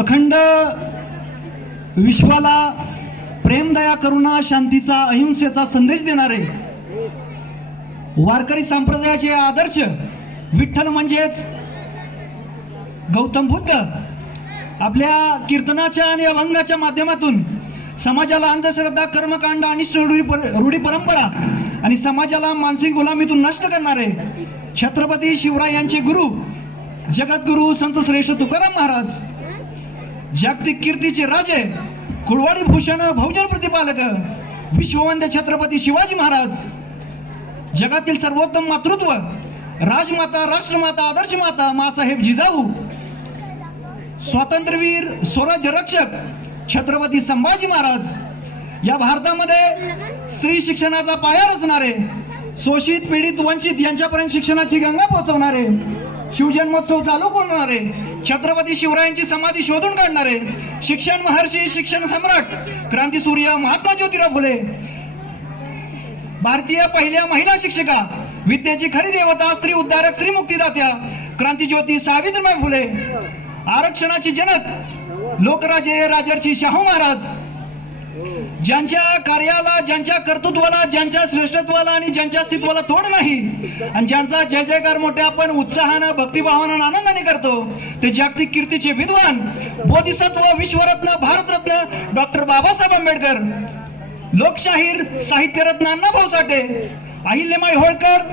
अखंड विश्वाला प्रेम, दया, करुणा, शांतीचा, अहिंसेचा संदेश देणारे वारकरी संप्रदायाचे आदर्श विठ्ठल म्हणजेच गौतम बुद्ध आपल्या कीर्तनाच्या आणि अभंगाच्या माध्यमातून समाजाला अंधश्रद्धा, कर्मकांड आणि रूढी परंपरा आणि समाजाला मानसिक गुलामीतून नष्ट करणारे छत्रपती शिवराय यांचे गुरु जगद्गुरु संत श्रेष्ठ तुकाराम महाराज, जागतिक कीर्तीचे राजे, कुळवाडी भूषण, बहुजन प्रतिपालक विश्ववंद्य छत्रपती शिवाजी महाराज, जगातील सर्वोत्तम मातृत्व, राजमाता, राष्ट्रमाता, आदर्श माता मासाहेब जिजाऊ, स्वातंत्र्यवीर, स्वराज्य रक्षक छत्रपती संभाजी महाराज, या भारतामध्ये स्त्री शिक्षणाचा पाया रचणारे, शोषित, पीडित, वंचित यांच्यापर्यंत शिक्षणाची गंगा पोहोचवणारे, शिवजन्मोत्सव चालू करणारे, छत्रपती शिवरायांची समाधी शोधून काढणारे, शिक्षण महर्षी, शिक्षण सम्राट, क्रांतीसूर्य महात्मा ज्योतिराव फुले, भारतीय पहिल्या महिला शिक्षिका, विद्येची खरी देवता, स्त्री उद्धारक, स्त्री मुक्तिदात्या, क्रांतीज्योती सावित्रीबाई फुले, आरक्षणाची जनक, लोकराजे राजर्षी शाहू महाराज, ज्यांच्या कार्याला, ज्यांच्या कर्तृत्वाला, ज्यांच्या श्रेष्ठत्वाला आणि ज्यांच्या अस्तित्वाला तोड नाही आणि ज्यांचा जय जयकार मोठ्या आपण उत्साहानं, भक्तिभावानं, आनंदाने करतो, ते जागतिक कीर्तीचे विद्वान, बोधिसत्व, विश्वरत्न, भारतरत्न डॉक्टर बाबासाहेब आंबेडकर, लोकशाहीर, साहित्यरत्न अण्णाभाऊ साठे, अहिल्याबाई होळकर,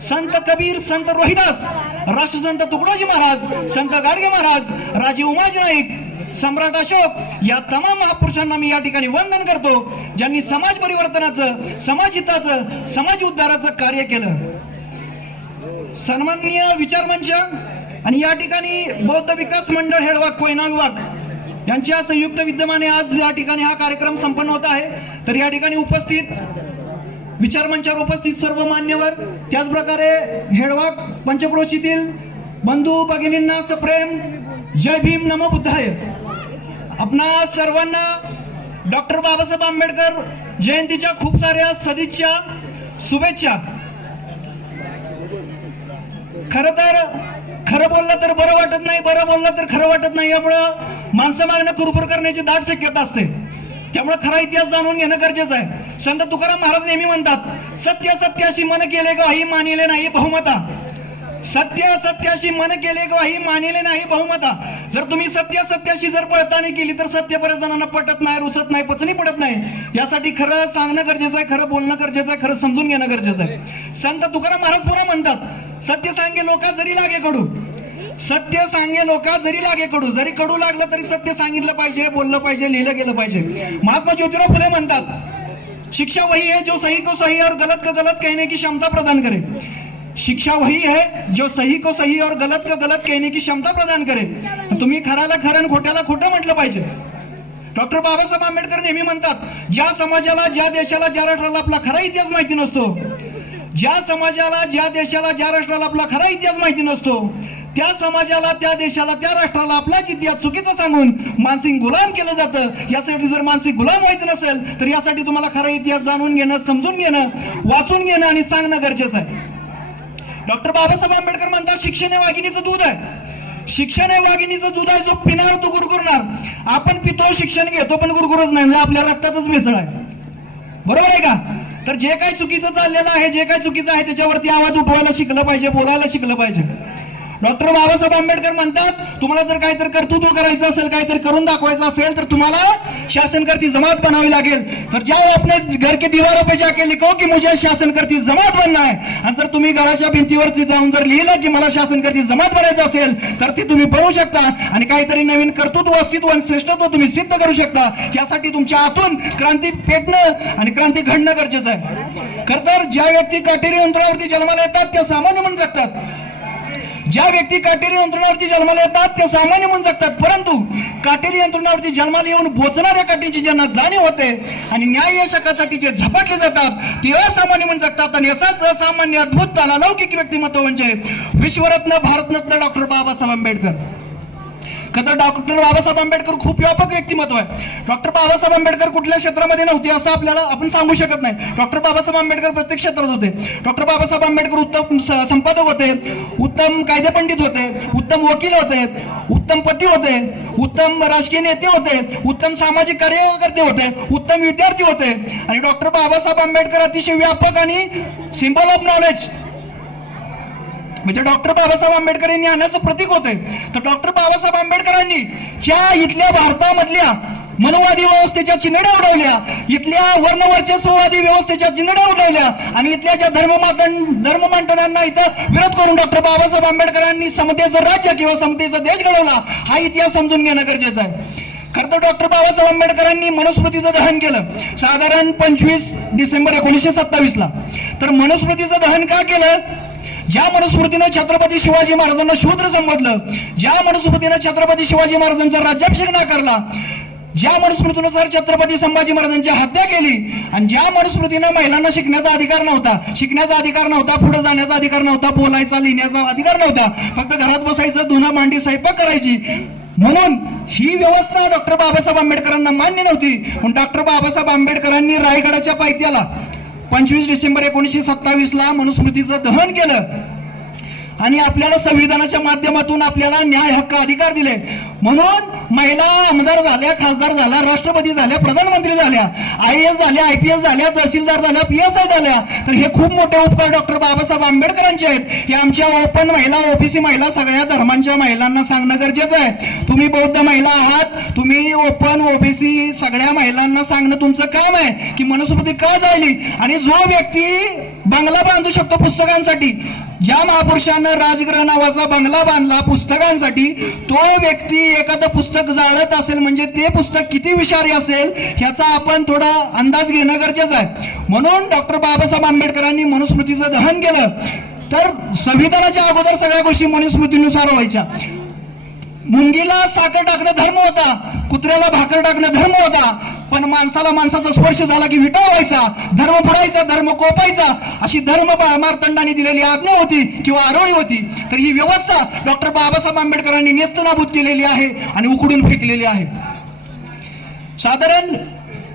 संत कबीर, संत रोहिदास, राष्ट्रसंत तुकडोजी महाराज, संत गाडगे महाराज, राजे उमाजी नाईक, सम्राट अशोक, या तमाम महापुरुषांना मी या ठिकाणी वंदन करतो, ज्यांनी समाज परिवर्तनाचं, समाज हिताचं, समाज उद्धाराचं कार्य केलं. सन्माननीय विचारमंच आणि या ठिकाणी बौद्ध विकास मंडळ हेडवाक, कोयना विभाग यांच्या संयुक्त विद्यमाने आज या ठिकाणी हा कार्यक्रम संपन्न होत आहे. तर या ठिकाणी उपस्थित विचारमंचावर उपस्थित सर्व मान्यवर, त्याचप्रकारे हेडवाक पंचक्रोशीतील बंधू भगिनींना सप्रेम जय भीम, नमो बुद्धाय. आपणा सर्वांना डॉक्टर बाबासाहेब आंबेडकर जयंतीच्या खूप साऱ्या सदिच्छा, शुभेच्छा. खरं बोललं तर बरं वाटत नाही, बरं बोललं तर खरं वाटत नाही, यामुळं माणसं मागणं कुरकुर करण्याची दाट शक्यता असते. त्यामुळे खरा इतिहास जाणून घेणं गरजेचं आहे. संत तुकाराम महाराज नेहमी म्हणतात, सत्य सत्याशी मन केले गवाही, मानिले नाही बहुमता. सत्य सत्याशी मन केले गवाही, मानिले नाही बहुमता. जर तुम्ही सत्य सत्याशी जर पळताणी केली तर सत्य बऱ्याच जणांना पटत नाही, रुचत नाही, पचनी पडत नाही. यासाठी खरं सांगणं गरजेचं आहे, खरं बोलणं गरजेचं आहे, खरं समजून घेणं गरजेचं आहे. संत तुकाराम महाराज पुन्हा म्हणतात, सत्य सांगे लोका जरी लागे कडू, सत्य सांगे लोका जरी लागे कडू, जरी कडू लागलं तरी सत्य सांगितलं पाहिजे, बोललं पाहिजे, लिहिलं गेलं पाहिजे. महात्मा ज्योतिराव फुले म्हणतात, शिक्षा वही है जो सही को सही और गलत को गलत कहने की क्षमता प्रदान करे. शिक्षा वही है जो सही को सही और गलत को गलत कहने की क्षमता प्रदान करे. तुम्ही खराला खरं, खोट्याला खोटं म्हटलं पाहिजे. डॉक्टर बाबासाहेब आंबेडकर नेहमी म्हणतात, ज्या समाजाला, ज्या देशाला, ज्या राष्ट्राला आपला खरा इतिहास माहिती नसतो, ज्या समाजाला, ज्या देशाला, ज्या राष्ट्राला आपला खरा इतिहास माहिती नसतो, त्या समाजाला, त्या देशाला, त्या राष्ट्राला आपलाच इतिहास चुकीचा सांगून मानसिक गुलाम केलं जातं. यासाठी जर मानसिक गुलाम व्हायचं नसेल तर यासाठी तुम्हाला खरा इतिहास जाणून घेणं, समजून घेणं, वाचून घेणं आणि सांगणं गरजेचं आहे. डॉक्टर बाबासाहेब आंबेडकर म्हणतात, शिक्षण हे वाघिणीचं दूध आहे. शिक्षण हे वाघिणीचं दूध आहे, जो पिणार तो गुरगुरणार. आपण पितो, शिक्षण घेतो, पण गुरगुरच नाही, म्हणजे आपल्या रक्तातच भेसळ आहे. बरोबर आहे का? तर जे काही चुकीचं चाललेलं आहे, जे काही चुकीचं आहे त्याच्यावरती आवाज उठवायला शिकलं पाहिजे, बोलायला शिकलं पाहिजे. डॉक्टर बाबासाहेब आंबेडकर म्हणतात, तुम्हाला जर काहीतरी कर्तृत्व करायचं असेल, काहीतरी करून दाखवायचं असेल तर तुम्हाला शासन करती जमात बनावी लागेल. तर ज्या अपने घर के दीवारों पे जाके लिखो की मुझे शासन करती जमात बनना है, आणि जर तुम्ही घराच्या भिंतीवरती जाऊन जर लिहिलं की मला शासन करती जमात बनायचं असेल तर ती तुम्ही बनवू शकता आणि काहीतरी नवीन कर्तृत्व, अस्तित्व आणि श्रेष्ठत्व तुम्ही सिद्ध करू शकता. यासाठी तुमच्या आतून क्रांती पेटणं आणि क्रांती घडणं गरजेचं आहे. खरं तर ज्या व्यक्ती काटेरी अंतरावरती जन्माला येतात त्या सामान्य म्हणून जगतात. ज्या व्यक्ती काटेरी यंत्रणावरती जन्माला येतात त्या सामान्य म्हणून जगतात, परंतु काटेरी यंत्रणावरती जन्माला येऊन बोचणाऱ्या काठीची ज्यांना जाणीव होते आणि न्याय यशासाठी जे झपाटले जातात ते असामान्य म्हणून जगतात. आणि असाच असामान्य, अद्भुत, अलौकिक व्यक्तिमत्व म्हणजे विश्वरत्न, भारतरत्न डॉक्टर बाबासाहेब आंबेडकर. खरं डॉक्टर बाबासाहेब आंबेडकर खूप व्यापक व्यक्तिमत्व आहे. डॉक्टर बाबासाहेब आंबेडकर कुठल्या क्षेत्रामध्ये नव्हते असं आपल्याला आपण सांगू शकत नाही. डॉक्टर बाबासाहेब आंबेडकर प्रत्येक क्षेत्रात होते. डॉक्टर बाबासाहेब आंबेडकर उत्तम संपादक होते, उत्तम कायदेपंडित होते, उत्तम वकील होते, उत्तम पती होते, उत्तम राजकीय नेते होते, उत्तम सामाजिक कार्यकर्ते होते, उत्तम विद्यार्थी होते. आणि डॉक्टर बाबासाहेब आंबेडकर अतिशय व्यापक आणि सिंबल ऑफ नॉलेज म्हणजे डॉक्टर बाबासाहेब आंबेडकर यांनी आणण्याचं प्रतीक होते. तर डॉक्टर बाबासाहेब आंबेडकरांनी ज्या इथल्या भारतामधल्या मनोवादी व्यवस्थेच्या चिंधड्या उडवल्या, इथल्या वर्णवर्चस्ववादी व्यवस्थेच्या चिंधड्या उडवल्या आणि इथल्या ज्या धर्ममांडणांना इथं विरोध करून डॉक्टर बाबासाहेब आंबेडकरांनी समतेचं राज्य किंवा समतेचा देश घडवला, हा इतिहास समजून घेणं गरजेचं आहे. खरं तर डॉक्टर बाबासाहेब आंबेडकरांनी मनुस्मृतीचं दहन केलं साधारण 25 डिसेंबर 1927 तर मनुस्मृतीचं दहन का केलं? ज्या मनुस्मृतीनं छत्रपती शिवाजी महाराजांना शूद्र संबोधलं, ज्या मनुस्मृतीनं छत्रपती शिवाजी महाराजांचा राज्याभिषेक नाकारला, ज्या मनुस्मृतीनुसार छत्रपती संभाजी महाराजांची हत्या केली आणि ज्या मनुस्मृतीनं महिलांना शिकण्याचा अधिकार नव्हता, पुढे जाण्याचा अधिकार नव्हता, बोलायचा लिहिण्याचा अधिकार नव्हता, फक्त घरात बसायचं, धुणं भांडी स्वयंपाक करायची, म्हणून ही व्यवस्था डॉक्टर बाबासाहेब आंबेडकरांना मान्य नव्हती. पण डॉक्टर बाबासाहेब आंबेडकरांनी रायगडाच्या पायथ्याला 25 डिसेंबर 1927 मनुस्मृतीचं दहन केलं आणि आपल्याला संविधानाच्या माध्यमातून आपल्याला न्याय हक्क अधिकार दिले. म्हणून महिला आमदार झाल्या, खासदार झाल्या, राष्ट्रपती झाल्या, प्रधानमंत्री झाल्या, IAS झाल्या, IPS झाल्या, तहसीलदार झाल्या, PSI झाल्या. तर हे खूप मोठे उपकार डॉक्टर बाबासाहेब आंबेडकरांचे आहेत. हे आमच्या ओपन महिला, OBC महिला, सगळ्या धर्मांच्या महिलांना सांगणं गरजेचं आहे. तुम्ही बौद्ध महिला आहात, तुम्ही ओपन OBC सगळ्या महिलांना सांगणं तुमचं काम आहे की मनुस्मृती का जाळली. आणि जो व्यक्ती बंगला बांधू शकतो पुस्तकांसाठी, ज्या महापुरुषानं राजगृह नावाचा बंगला बांधला पुस्तकांसाठी, तो व्यक्ती एखादं पुस्तक जाळत असेल म्हणजे ते पुस्तक किती विषारी असेल ह्याचा आपण थोडा अंदाज घेणं गरजेचं आहे. म्हणून डॉक्टर बाबासाहेब आंबेडकरांनी मनुस्मृतीचं दहन केलं. तर संविधानाच्या अगोदर सगळ्या गोष्टी मनुस्मृतीनुसार व्हायच्या. मुंगीला साखर टाकणं धर्म होता, कुत्र्याला भाकर टाकणं धर्म होता, पण माणसाला माणसाचा स्पर्श झाला की विटाळ व्हायचा, धर्म बुडायचा, धर्म कोपायचा, अशी धर्म मार्तंडाने दिलेली आज्ञा होती किंवा आरोळी होती. तर ही व्यवस्था डॉक्टर बाबासाहेब आंबेडकरांनी नेस्तनाबूत केलेली आहे आणि उकडून फेकलेली आहे. साधारण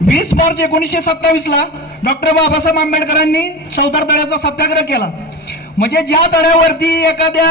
20 मार्च 1927 डॉक्टर बाबासाहेब आंबेडकरांनी चौदार तळ्याचा सत्याग्रह केला. म्हणजे ज्या तळ्यावरती एखाद्या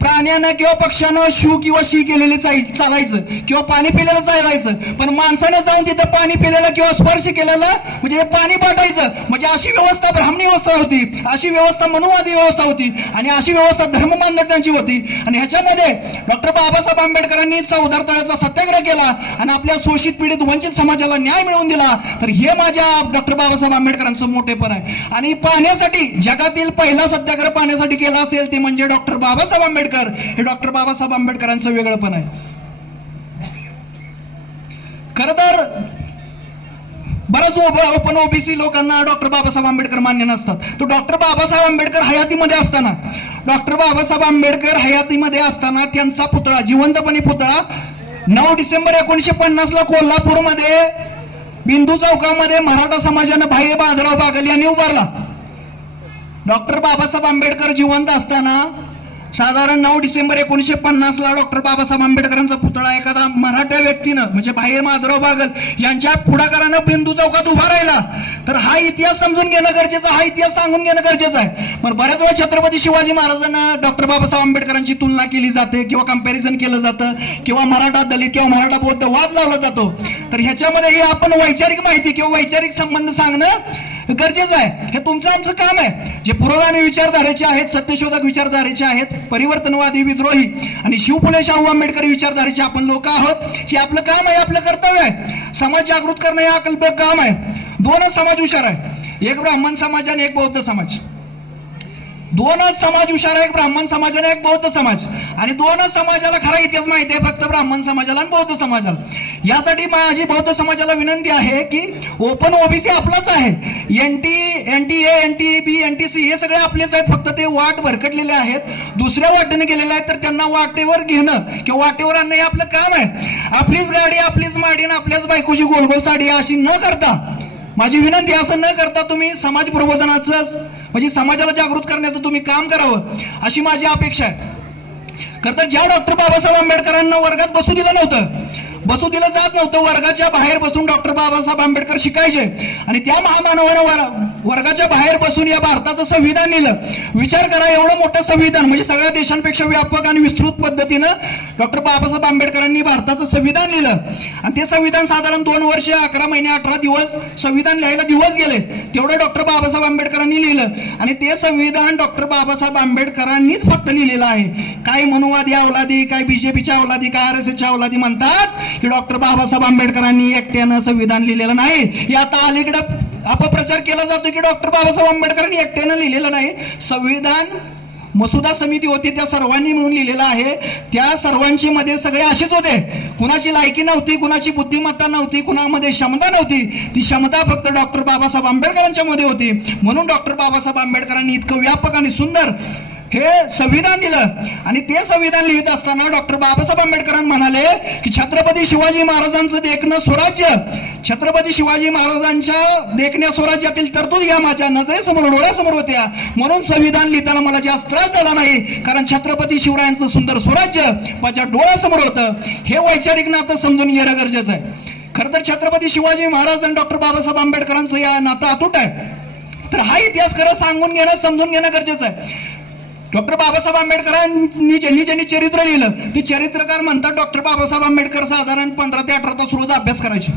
प्राण्यानं किंवा पक्षानं शू किंवा शी केलेली चालायचं किंवा पाणी पिलेलं चालायचं, पण माणसाने जाऊन तिथं पाणी पिलेलं किंवा स्पर्श केलेलं म्हणजे पाणी पाठायचं. म्हणजे अशी व्यवस्था ब्राह्मणी व्यवस्था होती, अशी व्यवस्था मनुवादी व्यवस्था होती आणि अशी व्यवस्था धर्ममान्यतांची होती. आणि ह्याच्यामध्ये डॉक्टर बाबासाहेब आंबेडकरांनी चौदार तळ्याचा सत्याग्रह केला आणि आपल्या शोषित पीडित वंचित समाजाला न्याय मिळवून दिला. तर हे माझ्या डॉक्टर बाबासाहेब आंबेडकरांचं मोठेपण आहे. आणि पाण्यासाठी जगातील पहिला सत्याग्रह पाण्यासाठी केला असेल ते म्हणजे डॉक्टर बाबासाहेब आंबेडकर. हे डॉक्टर बाबासाहेब आंबेडकरांचं वेगळंपण आहे. खर तर बऱ्याच ओपन OBC लोकांना डॉक्टर बाबासाहेब आंबेडकर मान्य नसतात. तो डॉक्टर बाबासाहेब आंबेडकर हयातीमध्ये असताना, त्यांचा पुतळा, जिवंतपणे पुतळा 9 डिसेंबर 1950 कोल्हापूरमध्ये बिंदू चौकामध्ये मराठा समाजानं भाई बहादूरराव बागल यांनी उभारला. डॉक्टर बाबासाहेब आंबेडकर जिवंत असताना साधारण 9 डिसेंबर 1950 डॉक्टर बाबासाहेब आंबेडकरांचा पुतळा एखादा मराठा व्यक्तीनं म्हणजे भाई बहादूरराव बागल यांच्या पुढाकारानं बिंदू चौकात उभा राहिला. तर हा इतिहास समजून घेणं गरजेचं, हा इतिहास सांगून घेणं गरजेचं आहे. पण बऱ्याच वेळा छत्रपती शिवाजी महाराजांना डॉक्टर बाबासाहेब आंबेडकरांची तुलना केली जाते किंवा कम्पॅरिझन केलं जातं किंवा मराठा दलित किंवा मराठा बौद्ध वाद लावला जातो. तर ह्याच्यामध्ये हे आपण वैचारिक माहिती किंवा वैचारिक संबंध सांगणं गरजेचं आहे. हे तुमचं आमचं काम आहे. जे पुरोगामी विचारधारेचे आहेत, सत्यशोधक विचारधारेचे आहेत, परिवर्तनवादी, विद्रोही आणि शिवफुले शाहू आंबेडकर विचारधारेचे आपण लोक आहोत. हे आपलं काम आहे, आपलं कर्तव्य आहे. समाज जागृत करणं हे आपलं काम आहे. 2 समाज हुशार आहे, एक ब्राह्मण समाज आणि एक बौद्ध समाज. 2च समाज हुशार आहे, एक ब्राह्मण समाज आणि एक बौद्ध समाज. आणि 2च समाजाला खरा इतिहास माहिती आहे, फक्त ब्राह्मण समाजाला आणि बौद्ध समाजाला. यासाठी माझी बौद्ध समाजाला विनंती आहे की ओपन OBC आपलाच आहे. NTA, NTB, NTC हे सगळे आपलेच आहेत, फक्त ते वाट भरकटलेले आहेत, दुसऱ्या वाटेने गेलेले आहेत. तर त्यांना वाटेवर घेणं किंवा वाटेवर आणणं हे आपलं काम आहे. आपलीच गाडी, आपलीच माडी आणि आपल्याच बायकोची गोलगोल साडी अशी न करता, माझी विनंती असं न करता तुम्ही समाज प्रबोधनाचं म्हणजे समाजाला जागृत करण्याचं तुम्ही काम करावं अशी माझी अपेक्षा आहे. खरं तर ज्या डॉक्टर बाबासाहेब आंबेडकरांना वर्गात बसू दिलं जात नव्हतं, वर्गाच्या बाहेर बसून डॉक्टर बाबासाहेब आंबेडकर शिकायचे आणि त्या महामानवानं वर्गाच्या बाहेर बसून या भारताचं संविधान लिहिलं. विचार करा, एवढं मोठं संविधान म्हणजे सगळ्या देशांपेक्षा व्यापक आणि विस्तृत पद्धतीनं डॉक्टर बाबासाहेब आंबेडकरांनी भारताचं संविधान लिहिलं आणि ते संविधान साधारण 2 वर्ष 11 महिने 18 दिवस संविधान लिहायला दिवस गेले. तेवढं डॉक्टर बाबासाहेब आंबेडकरांनी लिहिलं आणि ते संविधान डॉक्टर बाबासाहेब आंबेडकरांनीच फक्त लिहिलेलं आहे. काय मनुवादी अवलादी, काय बीजेपीच्या अवलादी, काय RSSच्या अवलादी म्हणतात की डॉक्टर बाबासाहेब आंबेडकरांनी एकट्यानं संविधान लिहिलेलं नाही. हे आता अलीकडे अपप्रचार केला जातो की डॉक्टर बाबासाहेब आंबेडकरांनी एकट्यानं लिहिलेलं नाही. संविधान मसुदा समिती होती, त्या सर्वांनी मिळून लिहिलेलं आहे. त्या सर्वांची मध्ये सगळे असेच होते. कुणाची लायकी नव्हती, कुणाची बुद्धिमत्ता नव्हती, कुणामध्ये क्षमता नव्हती. ती क्षमता फक्त डॉक्टर बाबासाहेब आंबेडकरांच्या मध्ये होती. म्हणून डॉक्टर बाबासाहेब आंबेडकरांनी इतकं व्यापक आणि सुंदर हे संविधान दिलं आणि ते संविधान लिहित असताना डॉक्टर बाबासाहेब आंबेडकर म्हणाले की छत्रपती शिवाजी महाराजांचं देखणं स्वराज्य, छत्रपती शिवाजी महाराजांच्या देखण्या स्वराज्यातील तरतूद या माझ्या नजरेसमोर डोळ्यासमोर होत्या. म्हणून संविधान लिहिताना मला जास्त त्रास झाला नाही, कारण छत्रपती शिवरायांचं सुंदर स्वराज्य माझ्या डोळ्यासमोर होतं. हे वैचारिक नातं समजून घेणं गरजेचं आहे. खरं तर छत्रपती शिवाजी महाराज आणि डॉक्टर बाबासाहेब आंबेडकरांचं या नातं अतूट आहे. तर हा इतिहास खरं सांगून घेणं, समजून घेणं गरजेचं आहे. डॉक्टर बाबासाहेब आंबेडकरांनी ज्यांनी चरित्र लिहिलं ते चरित्रकार म्हणतात डॉक्टर बाबासाहेब आंबेडकर साधारण 15 ते 18 तास रोज अभ्यास करायचे.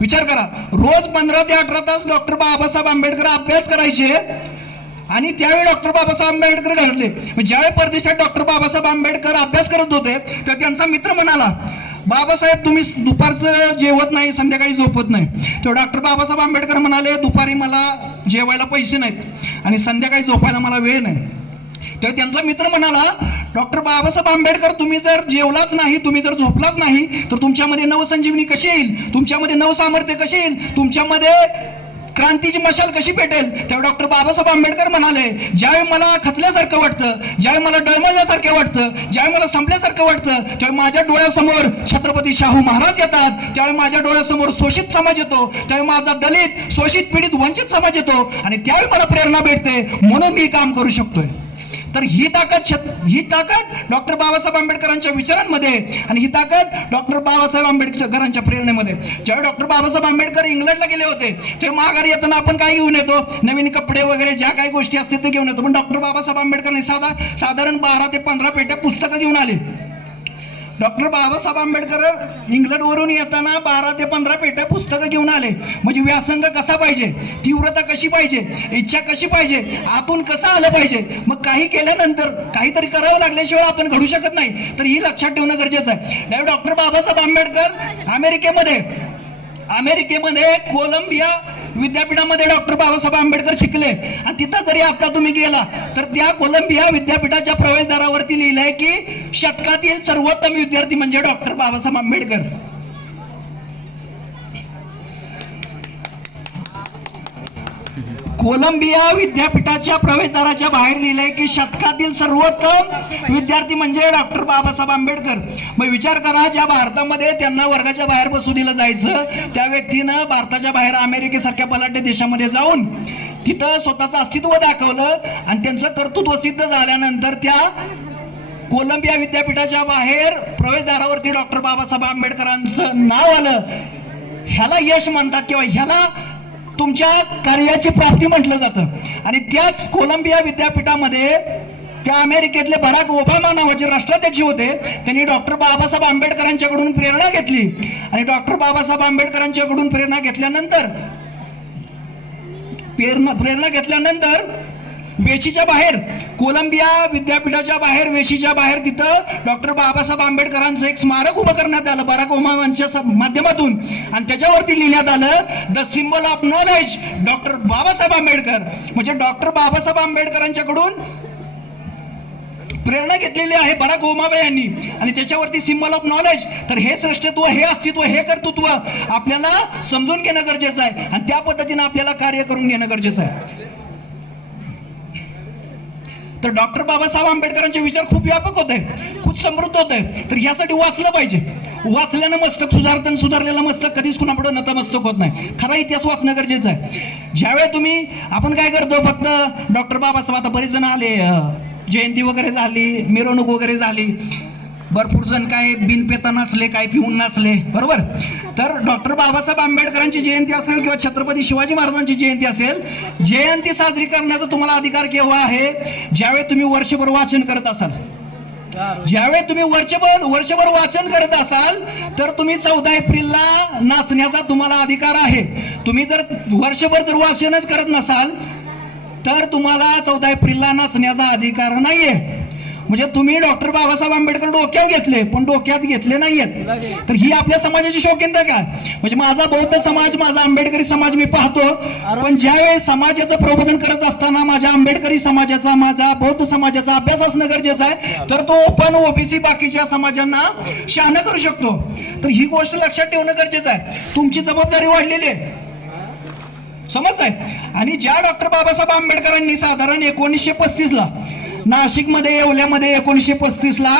विचार करा, रोज 15 ते 18 तास डॉक्टर बाबासाहेब आंबेडकर अभ्यास करायचे आणि त्यावेळी डॉक्टर बाबासाहेब आंबेडकर घडले. ज्यावेळी परदेशात डॉक्टर बाबासाहेब आंबेडकर अभ्यास करत होते तर त्यांचा मित्र म्हणाला, बाबासाहेब तुम्ही दुपारचं जेवत नाही, संध्याकाळी झोपत नाही. तर डॉक्टर बाबासाहेब आंबेडकर म्हणाले, दुपारी मला जेवायला पैसे नाहीत आणि संध्याकाळी झोपायला मला वेळ नाही. तर त्यांचा मित्र म्हणाला, डॉक्टर बाबासाहेब आंबेडकर तुम्ही जर जेवलाच नाही, तुम्ही जर झोपलाच नाही तर तुमच्यामध्ये नवसंजीवनी कशी येईल, तुमच्यामध्ये नवसामर्थ्य कशी येईल, तुमच्यामध्ये क्रांतीची मशाल कशी पेटेल. तेव्हा डॉक्टर बाबासाहेब आंबेडकर म्हणाले, ज्यावेळी मला खचल्यासारखं वाटतं, ज्यावेळी मला डळमळल्यासारखं वाटतं, ज्यावेळी मला संपल्यासारखं वाटतं, त्यावेळी माझ्या डोळ्यासमोर छत्रपती शाहू महाराज येतात. त्यावेळी माझ्या डोळ्यासमोर शोषित समाज येतो, त्यावेळी माझा दलित, शोषित, पीडित, वंचित समाज येतो आणि त्यावेळी मला प्रेरणा भेटते, म्हणून मी काम करू शकतोय. तर ही ताकद डॉक्टर बाबासाहेब आंबेडकरांच्या विचारांमध्ये आणि ही ताकद डॉक्टर बाबासाहेब आंबेडकरांच्या प्रेरणेमध्ये. ज्यावेळी डॉक्टर बाबासाहेब आंबेडकर इंग्लंडला गेले होते तेव्हा माघारी येताना आपण काय घेऊन येतो, नवीन कपडे वगैरे ज्या काही गोष्टी असतात ते घेऊन येतो. पण डॉक्टर बाबासाहेब आंबेडकरांनी साधारण 12 ते 15 पेट्या पुस्तकं घेऊन आले. डॉक्टर बाबासाहेब आंबेडकर इंग्लंडवरून येताना 12 ते 15 पेट्या पुस्तकं घेऊन आले. म्हणजे व्यासंग कसा पाहिजे, तीव्रता कशी पाहिजे, इच्छा कशी पाहिजे, आतून कसं आलं पाहिजे. मग काही केल्यानंतर काहीतरी करावं लागल्याशिवाय आपण घडू शकत नाही. तर ही लक्षात ठेवणं गरजेचं आहे. डॉक्टर बाबासाहेब आंबेडकर अमेरिकेमध्ये कोलंबिया विद्यापीठामध्ये डॉक्टर बाबासाहेब आंबेडकर शिकले आणि तिथं जरी आता तुम्ही गेला तर त्या कोलंबिया विद्यापीठाच्या प्रवेशद्वारावरती लिहिलंय की शतकातील सर्वोत्तम विद्यार्थी म्हणजे डॉक्टर बाबासाहेब आंबेडकर. कोलंबिया विद्यापीठाच्या प्रवेशद्वाराच्या बाहेर लिहिलंय की शतकातील सर्वोत्तम विद्यार्थी म्हणजे डॉक्टर बाबासाहेब आंबेडकर. मग विचार करा, ज्या भारतामध्ये त्यांना वर्गाच्या बाहेर बसू दिलं जायचं त्या व्यक्तीनं भारताच्या बाहेर अमेरिकेसारख्या बलाढ्य देशामध्ये जाऊन तिथं स्वतःचं अस्तित्व दाखवलं आणि त्यांचं कर्तृत्व सिद्ध झाल्यानंतर त्या कोलंबिया विद्यापीठाच्या बाहेर प्रवेशद्वारावरती डॉक्टर बाबासाहेब आंबेडकरांचं नाव आलं. ह्याला यश म्हणतात किंवा ह्याला तुमच्या कार्याची प्राप्ती म्हटलं जातं. आणि त्याच कोलंबिया विद्यापीठामध्ये त्या अमेरिकेतले बराक ओबामा नावाचे राष्ट्राध्यक्ष होते. त्यांनी डॉक्टर बाबासाहेब आंबेडकरांच्याकडून प्रेरणा घेतली आणि डॉक्टर बाबासाहेब आंबेडकरांच्याकडून प्रेरणा घेतल्यानंतर वेशीच्या बाहेर, कोलंबिया विद्यापीठाच्या बाहेर, वेशीच्या बाहेर तिथं डॉक्टर बाबासाहेब आंबेडकरांचं एक स्मारक उभं करण्यात आलं बराक ओबामांच्या माध्यमातून आणि त्याच्यावरती लिहिण्यात आलं the symbol of knowledge doctor Babasaheb Ambedkar. म्हणजे डॉक्टर बाबासाहेब आंबेडकरांच्याकडून प्रेरणा घेतलेली आहे बराक ओबामा यांनी आणि त्याच्यावरती सिम्बॉल ऑफ नॉलेज. तर हे श्रेष्ठत्व, हे अस्तित्व, हे कर्तृत्व आपल्याला समजून घेणं गरजेचं आहे आणि त्या पद्धतीने आपल्याला कार्य करून घेणं गरजेचं आहे. तर डॉक्टर बाबासाहेब आंबेडकरांचे विचार खूप व्यापक होते, खूप समृद्ध होते. तर यासाठी वाचलं पाहिजे. वाचल्यानं मस्तक सुधारतं, सुधारलेलं मस्तक कधीच कुणापुढे नतमस्तक होत नाही. खरा इतिहास वाचणं गरजेचं आहे. ज्यावेळी आपण काय करतो, फक्त डॉक्टर बाबासाहेब, आता बरेच जण आले जयंती वगैरे झाली, मिरवणूक वगैरे झाली, भरपूर जण काय बिन पेता नाचले, काय पिऊन नाचले, बरोबर. तर डॉक्टर बाबासाहेब आंबेडकरांची जयंती असेल किंवा छत्रपती शिवाजी महाराजांची जयंती असेल, जयंती साजरी करण्याचा तुम्हाला अधिकार केव्हा आहे? ज्यावेळी तुम्ही वर्षभर वाचन करत असाल. ज्यावेळी तुम्ही वर्षभर वाचन करत असाल तर तुम्ही 14 एप्रिलला नाचण्याचा तुम्हाला अधिकार आहे. तुम्ही जर वर्षभर जर वाचनच करत नसाल तर तुम्हाला 14 एप्रिलला नाचण्याचा अधिकार नाहीये. म्हणजे तुम्ही डॉक्टर बाबासाहेब आंबेडकर डोक्यात घेतले पण डोक्यात घेतले नाहीयेत. तर ही आपल्या समाजाची शौकीनता काय? म्हणजे माझा बौद्ध समाज, माझा आंबेडकरी समाज मी पाहतो, पण ज्यावेळेस समाजाचं प्रबोधन करत असताना माझ्या आंबेडकरी समाजाचा, माझा बौद्ध समाजाचा अभ्यास असणं गरजेचं आहे, तर तो पण ओबीसी बाकीच्या समाजांना शहाणं करू शकतो. तर ही गोष्ट लक्षात ठेवणं गरजेचं आहे. तुमची जबाबदारी वाढलेली आहे, समजताय. आणि ज्या डॉक्टर बाबासाहेब आंबेडकरांनी साधारण 1935 ला नाशिकमध्ये, येवल्यामध्ये 1935 ला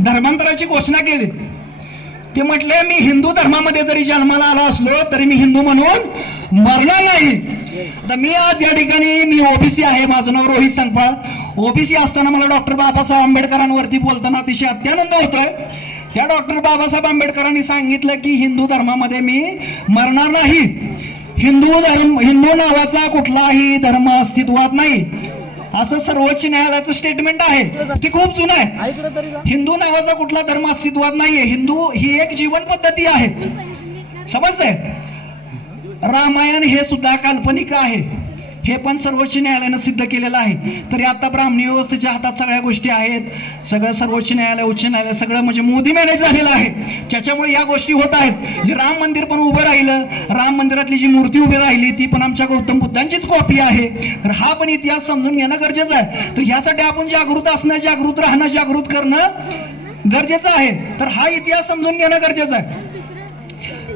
धर्मांतराची घोषणा केली. ते म्हटले मी हिंदू धर्मामध्ये जरी जन्माला आलो असलो तरी मी हिंदू म्हणून मरणार नाही. तर मी आज या ठिकाणी, मी ओबीसी आहे, माझं नाव रोहित संगपाळ. ओबीसी असताना मला डॉक्टर बाबासाहेब आंबेडकरांवरती बोलताना अतिशय अत्यानंद होतोय. त्या डॉक्टर बाबासाहेब आंबेडकरांनी सांगितलं की हिंदू धर्मामध्ये मी मरणार नाही. हिंदू नावाचा कुठलाही धर्म अस्तित्वात नाही, असं सर्वोच्च न्यायालयाचं स्टेटमेंट आहे. ते खूप जुनं आहे. हिंदू नावाचा कुठला धर्म अस्तित्वात नाहीये. हिंदू ही एक जीवन पद्धती आहे, समजतंय. रामायण हे सुद्धा काल्पनिक आहे, हे पण सर्वोच्च न्यायालयानं सिद्ध केलेलं आहे. तरी आता ब्राह्मणी व्यवस्थेच्या हातात सगळ्या गोष्टी आहेत, सगळं सर्वोच्च न्यायालय, उच्च न्यायालय सगळं म्हणजे मोदी मॅनेज झालेलं आहे. त्याच्यामुळे या गोष्टी होत आहेत. जे राम मंदिर पण उभं राहिलं, राम मंदिरातली जी मूर्ती उभी राहिली ती पण आमच्या गौतम बुद्धांचीच कॉपी आहे. तर हा पण इतिहास समजून घेणं गरजेचं आहे. तर ह्यासाठी आपण जागृत असणं, जागृत राहणं, जागृत करणं गरजेचं आहे. तर हा इतिहास समजून घेणं गरजेचं आहे.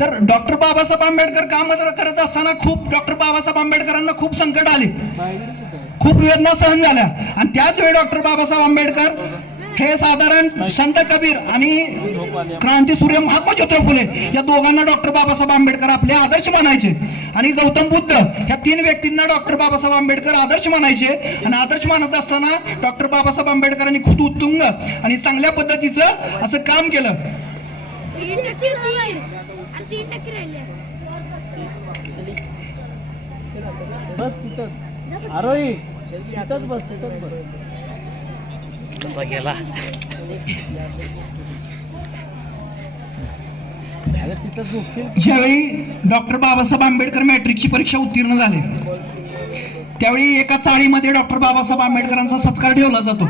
तर डॉक्टर बाबासाहेब आंबेडकर काम करत असताना डॉक्टर बाबासाहेब आंबेडकरांना खूप संकट आले, खूप वेदना सहन झाल्या. आणि त्याच वेळी डॉक्टर बाबासाहेब आंबेडकर हे साधारण संत कबीर आणि क्रांतीसूर्य महात्मा ज्योतिराव फुले या दोघांना डॉक्टर बाबासाहेब आंबेडकर आपले आदर्श मानायचे. आणि गौतम बुद्ध ह्या 3 व्यक्तींना डॉक्टर बाबासाहेब आंबेडकर आदर्श मानायचे. आणि आदर्श मानत असताना डॉक्टर बाबासाहेब आंबेडकरांनी खूप उत्तुंग आणि चांगल्या पद्धतीचं असं काम केलं. बस तिथं आरोही तिथंच बस, तिथंच बस. कसा गेला ज्यावेळी डॉक्टर बाबासाहेब आंबेडकर मॅट्रिकची परीक्षा उत्तीर्ण झाले त्यावेळी एका चाळीमध्ये डॉक्टर बाबासाहेब आंबेडकरांचा सत्कार ठेवला जातो.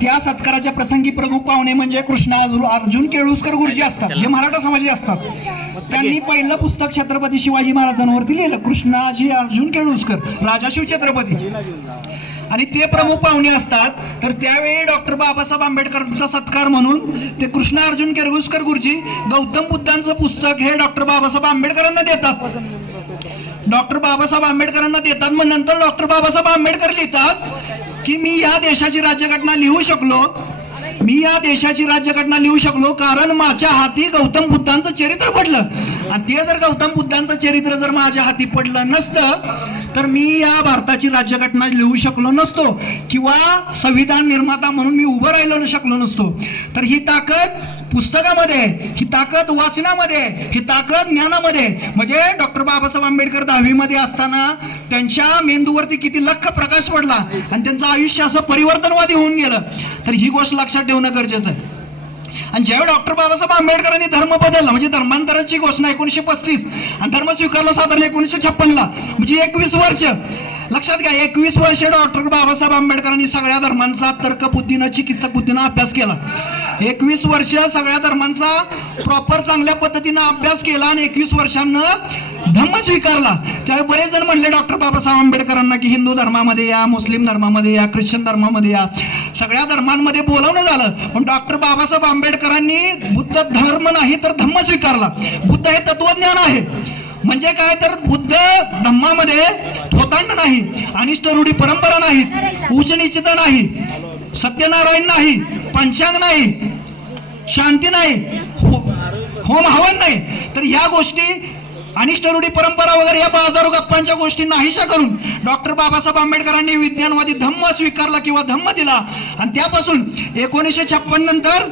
त्या सत्काराच्या प्रसंगी प्रमुख पाहुणे म्हणजे कृष्णा अर्जुन केळुसकर गुरुजी असतात, जे मराठा समाजी असतात. त्यांनी पहिलं पुस्तक छत्रपती शिवाजी महाराजांवरती लिहिलं, कृष्णाजी अर्जुन केळुसकर, राजा शिव छत्रपती. आणि ते प्रमुख पाहुणे असतात. तर त्यावेळी डॉक्टर बाबासाहेब आंबेडकरांचा सत्कार म्हणून ते कृष्णा अर्जुन केळुसकर गुरुजी गौतम बुद्धांचं पुस्तक हे डॉक्टर बाबासाहेब आंबेडकरांना देतात. डॉक्टर बाबासाहेब आंबेडकरांना देतात. मग नंतर डॉक्टर बाबासाहेब आंबेडकर लिहितात की मी या देशाची राज्यघटना लिहू शकलो, मी या देशाची राज्यघटना लिहू शकलो कारण माझ्या हाती गौतम बुद्धांचं चरित्र पडलं. आणि ते जर गौतम बुद्धांचं चरित्र जर माझ्या हाती पडलं नसतं तर मी या भारताची राज्यघटना लिहू शकलो नसतो किंवा संविधान निर्माता म्हणून मी उभं राहिलो शकलो नसतो. तर ही ताकद पुस्तकामध्ये, ही ताकद वाचनामध्ये, ही ताकद ज्ञानामध्ये. म्हणजे डॉक्टर बाबासाहेब आंबेडकर 10वी मध्ये असताना त्यांच्या मेंदूवरती किती लख प्रकाश पडला आणि त्यांचं आयुष्य असं परिवर्तनवादी होऊन गेलं. तर ही गोष्ट लक्षात ठेवणं गरजेचं आहे. आणि ज्यावेळी डॉक्टर बाबासाहेब आंबेडकरांनी धर्म बदलला म्हणजे धर्मांतराची घोषणा 1935 आणि धर्म स्वीकारला साधारण 1956 ला, म्हणजे 21 वर्ष. लक्षात घ्या, 21 वर्ष डॉक्टर बाबासाहेब आंबेडकरांनी सगळ्या धर्मांचा तर्कबुद्धीनं, चिकित्सक बुद्धीनं अभ्यास केला. 21 वर्ष सगळ्या धर्मांचा प्रॉपर चांगल्या पद्धतीनं अभ्यास केला आणि 21 वर्षांना धर्म स्वीकारला. त्यावेळी बरेच जण म्हणले डॉक्टर बाबासाहेब आंबेडकरांना की हिंदू धर्मामध्ये या, मुस्लिम धर्मामध्ये या, ख्रिश्चन धर्मामध्ये या, सगळ्या धर्मांमध्ये बोलावणं झालं. पण डॉक्टर बाबासाहेब आंबेडकरांनी बुद्ध धर्म नाही तर धम्म स्वीकारला. बुद्ध हे तत्वज्ञान आहे. म्हणजे काय तर बुद्ध धम्मामध्ये थोतांड नाही, अनिष्ट रूढी परंपरा नाहीत, उच्च निश्चित नाही, सत्यनारायण नाही, पंचांग नाही, शांती नाही, होम हवन नाही. तर या गोष्टी अनिष्ट रूढी परंपरा वगैरे या बाजारो गप्पांच्या गोष्टी नाहीशा करून डॉक्टर बाबासाहेब आंबेडकरांनी विज्ञानवादी धम्म स्वीकारला किंवा धम्म दिला आणि त्यापासून 1956 नंतर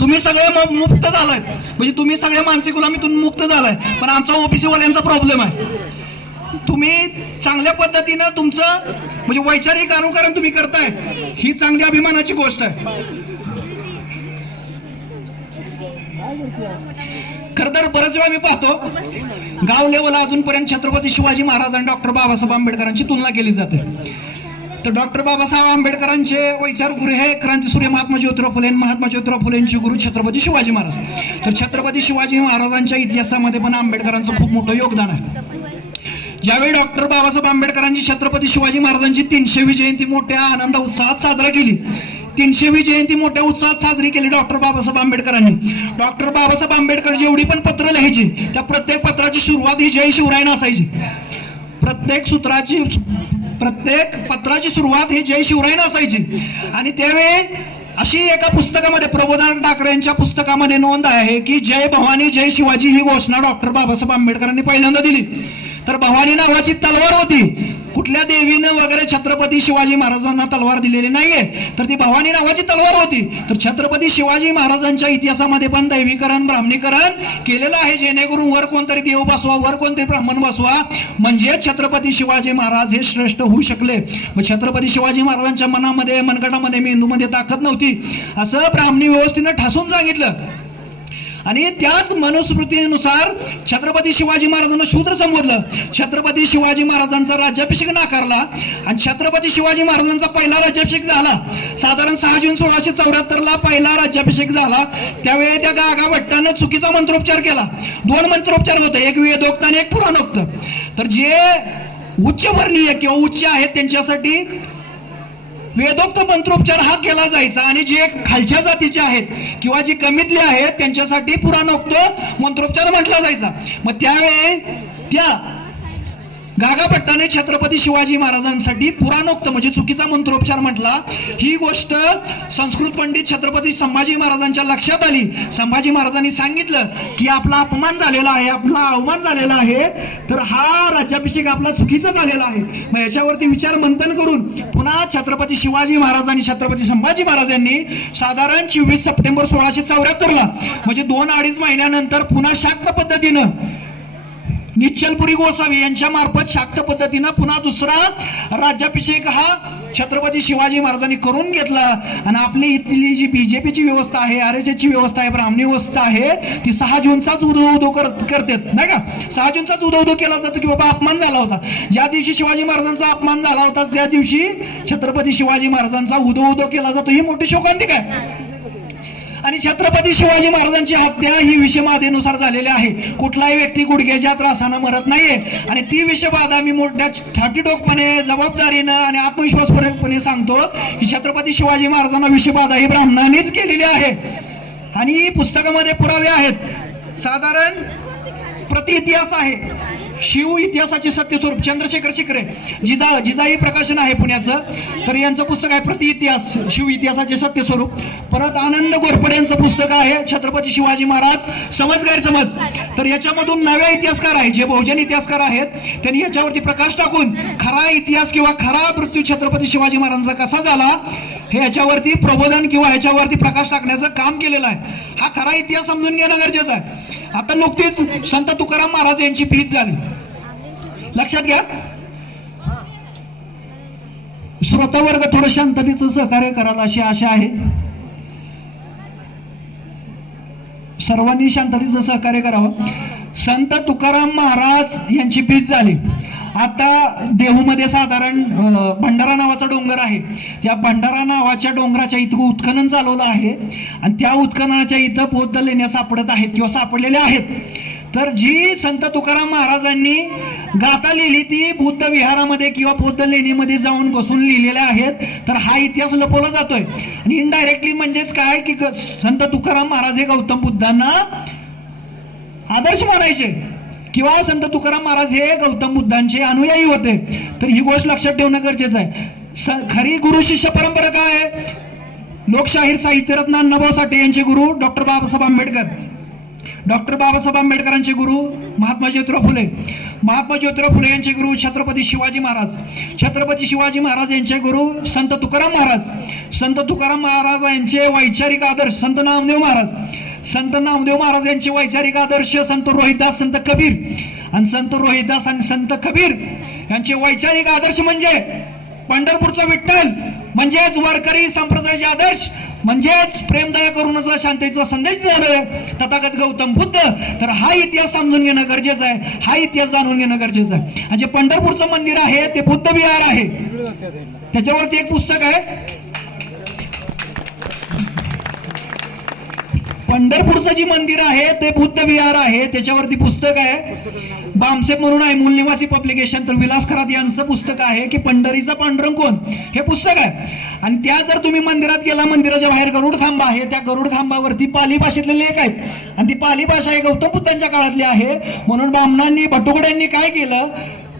तुम्ही सगळे मुक्त झालाय, म्हणजे तुम्ही सगळे मानसिक गुलामीतून मुक्त झालाय. पण आमचा ओबीसी वाल्यांचा प्रॉब्लेम आहे. तुम्ही चांगल्या पद्धतीनं तुमचं म्हणजे वैचारिक अनुकरण तुम्ही करताय, ही चांगली अभिमानाची गोष्ट आहे. खर तर बरेच वेळा मी पाहतो गाव लेवलला अजूनपर्यंत छत्रपती शिवाजी महाराज आणि डॉक्टर बाबासाहेब आंबेडकरांची तुलना केली जाते. तर डॉक्टर बाबासाहेब आंबेडकरांचे वैचार गुरु हे क्रांतीसूर्य महात्मा ज्योतिराव फुले, महात्मा ज्योतिराव फुलेंचे गुरु छत्रपती शिवाजी महाराज. तर छत्रपती शिवाजी महाराजांच्या इतिहासामध्ये पण आंबेडकरांचं खूप मोठं योगदान आहे. ज्यावेळी डॉक्टर बाबासाहेब आंबेडकरांची छत्रपती शिवाजी महाराजांची 300वी जयंती मोठ्या आनंद उत्साहात साजरा केली. 300वी जयंती मोठ्या उत्साहात साजरी केली डॉक्टर बाबासाहेब आंबेडकरांनी. डॉक्टर बाबासाहेब आंबेडकर जेवढी पण पत्र लिहायची त्या प्रत्येक पत्राची सुरुवात ही जय शिवराय असायची. प्रत्येक पत्राची सुरुवात ही जय शिवराय असायची. आणि त्यावेळी अशी एका पुस्तकामध्ये प्रबोधन ठाकरे यांच्या पुस्तकामध्ये नोंद आहे की जय भवानी जय शिवाजी ही घोषणा डॉक्टर बाबासाहेब आंबेडकरांनी पहिल्यांदा दिली. तर भवानी नावाची तलवार होती, कुठल्या देवीनं वगैरे छत्रपती शिवाजी महाराजांना तलवार दिलेली नाहीये, तर ती भवानी नावाची तलवार होती. तर छत्रपती शिवाजी महाराजांच्या इतिहासामध्ये पण दैवीकरण ब्राह्मणीकरण केलेलं आहे, जेणेकरून वर कोणतरी देव बसवा, वर कोणतरी ब्राह्मण बसवा, म्हणजे छत्रपती शिवाजी महाराज हे श्रेष्ठ होऊ शकले. मग छत्रपती शिवाजी महाराजांच्या मनामध्ये, मनगटामध्ये, मेंदूमध्ये ताकद नव्हती असं ब्राह्मणी व्यवस्थेनं ठासून सांगितलं. आणि त्याच मनुस्मृतीनुसार छत्रपती शिवाजी महाराजांना शूद्र संबोधलं. छत्रपती शिवाजी महाराजांचा राज्याभिषेक नाकारला आणि छत्रपती शिवाजी महाराजांचा पहिला राज्याभिषेक झाला साधारण 6 जून 1674 पहिला राज्याभिषेक झाला. त्यावेळी त्या गागा भट्टाने चुकीचा मंत्रोच्चार केला. 2 मंत्रोच्चार होते, एक वेदोक्त आणि एक पुराणोक्त. तर जे उच्चवर्णीय किंवा उच्च आहेत त्यांच्यासाठी वेदोक्त मंत्रोपचार हा केला जायचा आणि जे खालच्या जातीचे आहेत किंवा जे कमीतले आहेत त्यांच्यासाठी पुराणोक्त मंत्रोपचार म्हटला जायचा. मग त्यावेळी त्या गागा भट्टाने छत्रपती शिवाजी महाराजांसाठी पुराणोक्त म्हणजे चुकीचा मंत्रोपचार म्हटला. ही गोष्ट संस्कृत पंडित छत्रपती संभाजी महाराजांच्या लक्षात आली. संभाजी महाराजांनी सांगितलं की आपला अपमान झालेला आहे, आपला अवमान झालेला आहे, तर हा राज्याभिषेक आपला चुकीचा झालेला आहे. मग याच्यावरती विचार मंथन करून पुन्हा छत्रपती शिवाजी महाराज आणि छत्रपती संभाजी महाराजांनी साधारण 24 सप्टेंबर 1674 म्हणजे 2-2.5 महिन्यानंतर पुन्हा शाक्त पद्धतीनं निश्चलपुरी गोसावी यांच्या मार्फत शाक्त पद्धतीनं पुन्हा दुसरा राज्याभिषेक हा छत्रपती शिवाजी महाराजांनी करून घेतला. आणि आपली इथली जी बीजेपीची व्यवस्था आहे, RSSची व्यवस्था आहे, ब्राह्मणी व्यवस्था आहे, ती 6 जूनचाच उदो करतात नाही का. 6 जूनचाच उदो केला जातो की बाबा अपमान झाला होता. ज्या दिवशी शिवाजी महाराजांचा अपमान झाला होता त्या दिवशी छत्रपती शिवाजी महाराजांचा उदो केला जातो. ही मोठी शोकांतिक आहे. आणि छत्रपती शिवाजी महाराजांची हत्या ही विषबाधेनुसार झालेली आहे. कुठलाही व्यक्ती गुडघ्याच्या त्रासानं मरत नाहीये. आणि ती विषबाधा मी मोठ्या ठाटीठोकपणे, जबाबदारीनं आणि आत्मविश्वासपूर्वकपणे सांगतो की छत्रपती शिवाजी महाराजांना विषबाधा ही ब्राह्मणांनीच केलेली आहे. आणि पुस्तकामध्ये पुरावे आहेत. साधारण प्रति इतिहास आहे, शिव इतिहासाचे सत्यस्वरूप चंद्रशेखर शिकरे जिजाई प्रकाशन आहे पुण्याचं. तर यांचं पुस्तक आहे प्रति इतिहास शिव इतिहासाचे सत्यस्वरूप. परत आनंद घोरपडे यांचं पुस्तक आहे छत्रपती शिवाजी महाराज समज गैरसमज. तर याच्यामधून नव्या इतिहासकार आहेत, जे बहुजन इतिहासकार आहेत, त्यांनी याच्यावरती प्रकाश टाकून खरा इतिहास किंवा खरा मृत्यू छत्रपती शिवाजी महाराजांचा कसा झाला हे याच्यावरती प्रबोधन किंवा ह्याच्यावरती प्रकाश टाकण्याचं काम केलेलं आहे. हा खरा इतिहास समजून घेणं गरजेचं आहे. आता नुकतीच संत तुकाराम महाराज यांची पीच झाली, लक्षात घ्या. श्रोता वर्ग थोडं शांततेचं सहकार्य करायला अशी आशा आहे. सर्वांनी शांततेचं सहकार्य करावं. संत तुकाराम महाराज यांची पीच झाली. आता देहूमध्ये साधारण भंडारा नावाचा डोंगर आहे. त्या भंडारा नावाच्या डोंगराच्या इथं उत्खनन चालवलं आहे आणि त्या उत्खननाच्या इथं बौद्ध लेण्या सापडत आहेत किंवा सापडलेल्या आहेत. तर जी संत तुकाराम महाराजांनी गाथा लिहिली ती बुद्ध विहारामध्ये किंवा बौद्ध लेणीमध्ये जाऊन बसून लिहिलेल्या आहेत. तर हा इतिहास लपवला जातोय. आणि इनडायरेक्टली म्हणजेच काय की संत तुकाराम महाराज हे गौतम बुद्धांना आदर्श मानायचे किंवा संत तुकाराम महाराज हे गौतम बुद्धांचे अनुयायी होते. तर ही गोष्ट लक्षात ठेवणं गरजेचं आहे. खरी गुरु शिष्य परंपरा काय आहे? लोकशाहीर साहित्यरत्न अण्णाभाऊ साठे यांचे गुरु डॉक्टर बाबासाहेब आंबेडकर. डॉक्टर बाबासाहेब आंबेडकरांचे गुरु महात्मा ज्योतिराव फुले, महात्मा ज्योतिराव फुले यांचे गुरु छत्रपती शिवाजी महाराज, छत्रपती शिवाजी महाराज यांचे गुरु संत तुकाराम महाराज, संत तुकाराम महाराज यांचे वैचारिक आदर्श संत नामदेव महाराज, संत नामदेव महाराज यांचे वैचारिक आदर्श संत रोहिदास संत कबीर, आणि संत रोहिदास आणि संत कबीर यांचे वैचारिक आदर्श म्हणजे पंढरपूरचा विठ्ठल, म्हणजेच वारकरी संप्रदायाचे आदर्श, म्हणजेच प्रेमदया करूनचा शांतीचा संदेश देणारे तथागत गौतम बुद्ध. तर हा इतिहास समजून घेणं गरजेचं आहे, हा इतिहास जाणून घेणं गरजेचं आहे. आणि जे पंढरपूरचं मंदिर आहे ते बुद्ध विहार आहे. त्याच्यावरती एक पुस्तक आहे, पंढरपूरचं जे मंदिर आहे ते बुद्ध विहार आहे, त्याच्यावरती पुस्तक आहे. बामसेप म्हणून आहे, मूल निवासी पब्लिकेशन. तर विलास खरात यांचं पुस्तक आहे की पंढरीचा पांडुरंग कोण, हे पुस्तक आहे. आणि त्या जर तुम्ही मंदिरात गेला, मंदिराच्या बाहेर गरुड खांबा आहे, त्या गरुड खांबावरती पाली भाषेतले लेख आहेत. आणि ती पाली भाषा ही गौतम बुद्धांच्या काळातली आहे. म्हणून ब्राह्मणांनी भटुगड्यांनी काय केलं,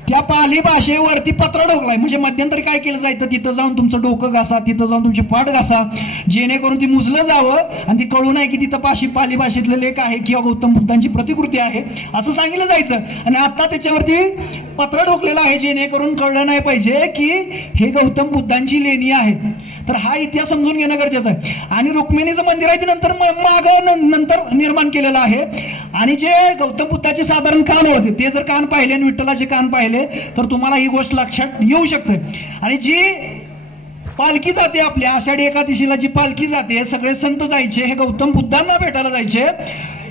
त्या पाली भाषेवरती पत्र ढोकलाय. म्हणजे मध्यंतरी काय केलं जायचं, तिथं जाऊन तुमचं डोकं घासा, तिथं जाऊन तुमचे पाठ घासा, जेणेकरून ती मुजलं जावं आणि ती कळू नये की तिथं पाली भाषेतलं लेख आहे किंवा गौतम बुद्धांची प्रतिकृती आहे असं सांगितलं जायचं. आणि आता त्याच्यावरती पत्र ढोकलेलं आहे, जेणेकरून कळलं नाही पाहिजे की हे गौतम बुद्धांची लेणी आहे. तर हा इतिहास समजून घेणं गरजेचं आहे. आणि रुक्मिणीचं मंदिर आहे ते नंतर नंतर निर्माण केलेलं आहे. आणि जे गौतम बुद्धाचे साधारण कान होते ते जर कान पाहिले आणि विठ्ठलाचे कान पाहिले तर तुम्हाला ही गोष्ट लक्षात येऊ शकते. आणि जी पालखी जाते, आपल्या आषाढी एकादशीला जी पालखी जाते, सगळे संत जायचे, हे गौतम बुद्धांना भेटायला जायचे,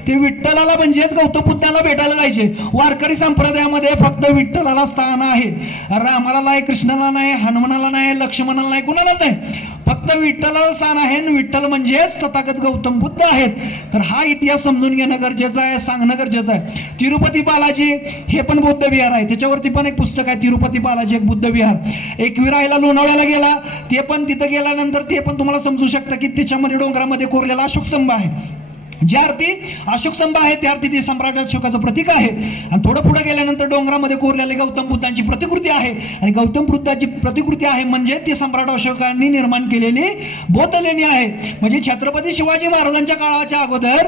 ते विठ्ठलाला म्हणजेच गौतम बुद्धांना भेटायला जायचे. वारकरी संप्रदायामध्ये फक्त विठ्ठलाला स्थान आहे, रामाला नाही, कृष्णाला नाही, हनुमानाला नाही, लक्ष्मणाला नाही, कुणालाच नाही, फक्त विठ्ठलाला स्थान आहे. विठ्ठल म्हणजेच तथागत गौतम बुद्ध आहेत. तर हा इतिहास समजून घेणं गरजेचं आहे, सांगणं गरजेचं आहे. तिरुपती बालाजी हे पण बौद्ध विहार आहे, त्याच्यावरती पण एक पुस्तक आहे, तिरुपती बालाजी एक बुद्ध विहार. एकविरायला लोणावळ्याला गेला, ते पण तिथं गेल्यानंतर ते पण तुम्हाला समजू शकतं की त्याच्यामध्ये डोंगरामध्ये कोरलेला अशोक स्तंभ आहे. ज्या अर्थी अशोक स्तंभ आहे त्या अर्थी ते सम्राट अशोकाचं प्रतीक आहे. आणि थोडं पुढे गेल्यानंतर डोंगरामध्ये कोरलेले गौतम बुद्धांची प्रतिकृती आहे. आणि गौतम बुद्धाची प्रतिकृती आहे म्हणजे ती सम्राट अशोकांनी निर्माण केलेली बौद्ध लेणी आहे. म्हणजे छत्रपती शिवाजी महाराजांच्या काळाच्या अगोदर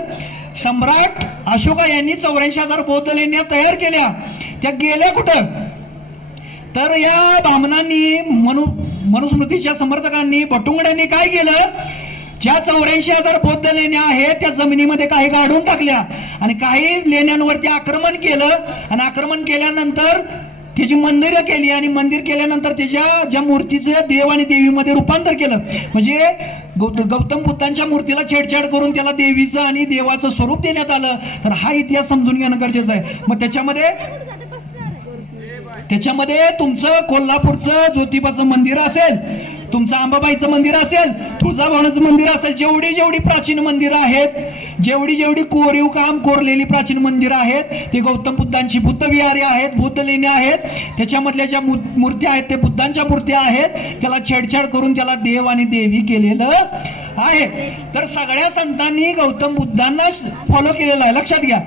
सम्राट अशोका यांनी 84,000 बौद्ध लेण्या तयार केल्या. त्या गेल्या कुठं, तर या ब्राह्मणांनी मनुस्मृतीच्या समर्थकांनी भटुंगड्यांनी काय केलं, ज्या 84,000 बौद्ध लेण्या आहेत त्या जमिनीमध्ये काही गाडून टाकल्या आणि काही लेण्यांवरती आक्रमण केलं. आणि आक्रमण केल्यानंतर त्याची मंदिरं केली आणि मंदिर केल्यानंतर त्याच्या ज्या मूर्तीचं देव आणि देवीमध्ये रूपांतर केलं. म्हणजे गौतम बुद्धांच्या मूर्तीला छेडछाड करून त्याला देवीचं आणि देवाचं स्वरूप देण्यात आलं. तर हा इतिहास समजून घेणं गरजेचं आहे. मग त्याच्यामध्ये तुमचं कोल्हापूरचं ज्योतिबाचं मंदिर असेल, तुमचं अंबाबाईचं मंदिर असेल, तुळजाभवानीचं मंदिर असेल, जेवढी प्राचीन मंदिरं आहेत, जेवढी कोरीव काम कोरलेली प्राचीन मंदिरं आहेत ते गौतम बुद्धांची बुद्ध विहारे आहेत, बुद्ध लेण्या आहेत. त्याच्यामधल्या ज्या मूर्त्या आहेत ते बुद्धांच्या मूर्त्या आहेत. त्याला छेडछाड करून त्याला देव आणि देवी केलेलं आहे. तर सगळ्या संतांनी गौतम बुद्धांना फॉलो केलेलं आहे, लक्षात घ्या.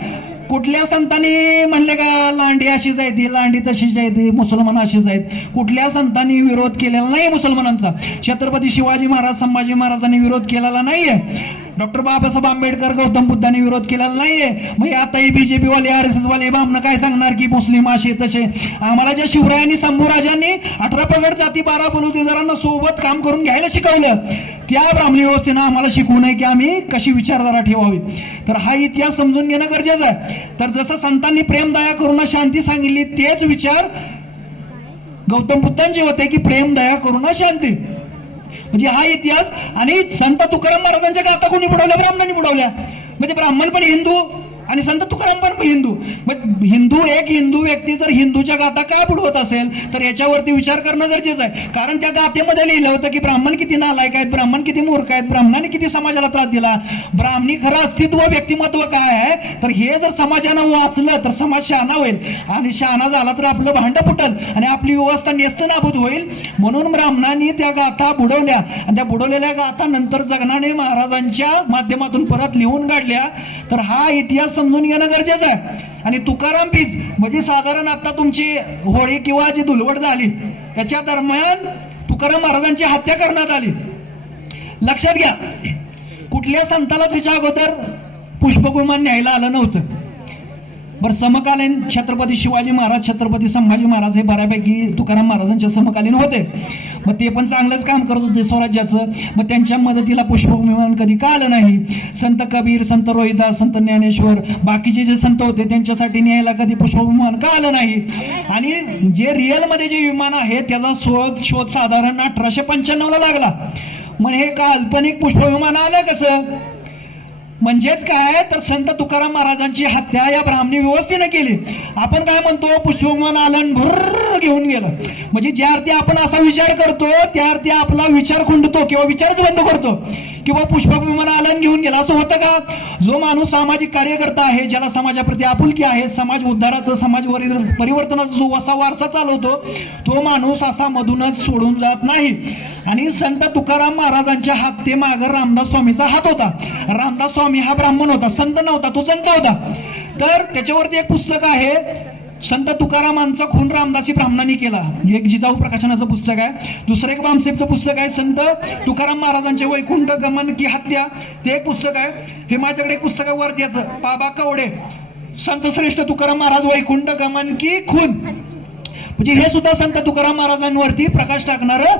कुठल्या संतांनी म्हणले का लांडी अशीच आहे ती, लांडी तशीच आहे ती, मुसलमान अशीच आहेत, कुठल्या संतांनी विरोध केलेला नाही मुसलमानांचा. छत्रपती शिवाजी महाराज, संभाजी महाराजांनी विरोध केलेला नाहीये. डॉक्टर बाबासाहेब आंबेडकर, गौतम बुद्धांनी विरोध केलेला नाहीये. मग आता ही बीजेपी वाले, RSS वाले बामणं काय सांगणार की मुस्लिम असे तसे. आम्हाला ज्या शिवरायांनी, शंभूराजांनी 18 पगड जाती 12 बलुतेदारांना सोबत काम करून घ्यायला शिकवलं, त्या ब्राह्मणी व्यवस्थेनं आम्हाला शिकवू नये की आम्ही कशी विचारधारा ठेवावी. तर हा इतिहास समजून घेणं गरजेचं आहे. तर जसं संतांनी प्रेम, दया, करुणा, शांती सांगितली, तेच विचार गौतम बुद्धांचे होते की प्रेम, दया, करुणा, शांती. म्हणजे हा इतिहास. आणि संत तुकाराम महाराजांच्या गाथा कोणी बुडवल्या, ब्राह्मणांनी बुडवल्या. म्हणजे ब्राह्मण पण हिंदू आणि संत तुकाराम पण हिंदू. मग एक हिंदू व्यक्ती जर हिंदूच्या गाथा काय बुडवत असेल तर याच्यावरती विचार करणं गरजेचं आहे. कारण त्या गाथेमध्ये लिहिलं होतं की ब्राह्मण किती नालायक आहेत, ब्राह्मण किती मूर्ख आहेत, ब्राह्मणाने किती समाजाला त्रास दिला, ब्राह्मणी खरं अस्तित्व, व्यक्तिमत्व काय आहे. तर हे जर समाजानं वाचलं तर समाज शहाणा होईल आणि शहाणा झाला तर आपलं भांड फुटल आणि आपली व्यवस्था नेस्तनाबूत होईल. म्हणून ब्राह्मणांनी त्या गाथा बुडवल्या आणि त्या बुडवलेल्या गाथा नंतर जगनाने महाराजांच्या माध्यमातून परत लिहून काढल्या. तर हा इतिहास समजून घेणं गरजेचं आहे. आणि तुकाराम पीस म्हणजे साधारण आता तुमची होळी किंवा जी धुलवड झाली त्याच्या दरम्यान तुकाराम महाराजांची हत्या करण्यात आली. लक्षात घ्या, कुठल्या संताला त्याच्या अगोदर पुष्पक विमान न्यायला आलं नव्हतं. बरं, समकालीन छत्रपती शिवाजी महाराज, छत्रपती संभाजी महाराज हे बऱ्यापैकी तुकाराम महाराजांच्या समकालीन होते. मग ते पण चांगलंच काम करत होते स्वराज्याचं. मग त्यांच्या मदतीला पुष्पक विमान कधी का आलं नाही? संत कबीर, संत रोहिदास, संत ज्ञानेश्वर, बाकीचे जे संत होते त्यांच्यासाठी न्यायला कधी पुष्पक विमान का आलं नाही? आणि जे रिअलमध्ये जे विमान आहे त्याचा शोध साधारण 1895 ला लागला. मग हे काल्पनिक पुष्पक विमान आलं कसं? म्हणजेच काय तर संत तुकाराम महाराजांची हत्या या ब्राह्मणी व्यवस्थेने केली. आपण काय म्हणतो, पुष्पविमान आलं भर घेऊन गेलं. म्हणजे ज्या अर्थी आपण असा विचार करतो त्या अर्थी आपला विचार खुंटतो किंवा विचारच बंद करतो किंवा पुष्पक विमान आलं घेऊन गेलं. असं होतं का? जो माणूस सामाजिक कार्यकर्ता आहे, ज्याला समाजाप्रती आपुलकी आहे, समाज उद्धाराचं, समाजवरील परिवर्तनाचा जो असा वारसा चालवतो, तो माणूस असा मधूनच सोडून जात नाही. आणि संत तुकाराम महाराजांच्या हत्येमागं रामदास स्वामीचा हात होता. रामदास स्वामी हा ब्राह्मण होता, संत नव्हता, तो संत होता. तर त्याच्यावरती एक पुस्तक आहे, संत तुकारामांचा खून रामदासी ब्राह्मणांनी केला, एक जिजाऊ प्रकाशनाचं पुस्तक आहे. दुसरं एक बामसेबचं पुस्तक आहे, संत तुकाराम महाराजांचे वैकुंठ गमन की हत्या, ते एक पुस्तक आहे. हे माझ्याकडे एक पुस्तक आहे वरतीचं, बाबा कवडे, संत श्रेष्ठ तुकाराम महाराज वैकुंठ गमन की खून. म्हणजे हे सुद्धा संत तुकाराम महाराजांवरती प्रकाश टाकणारं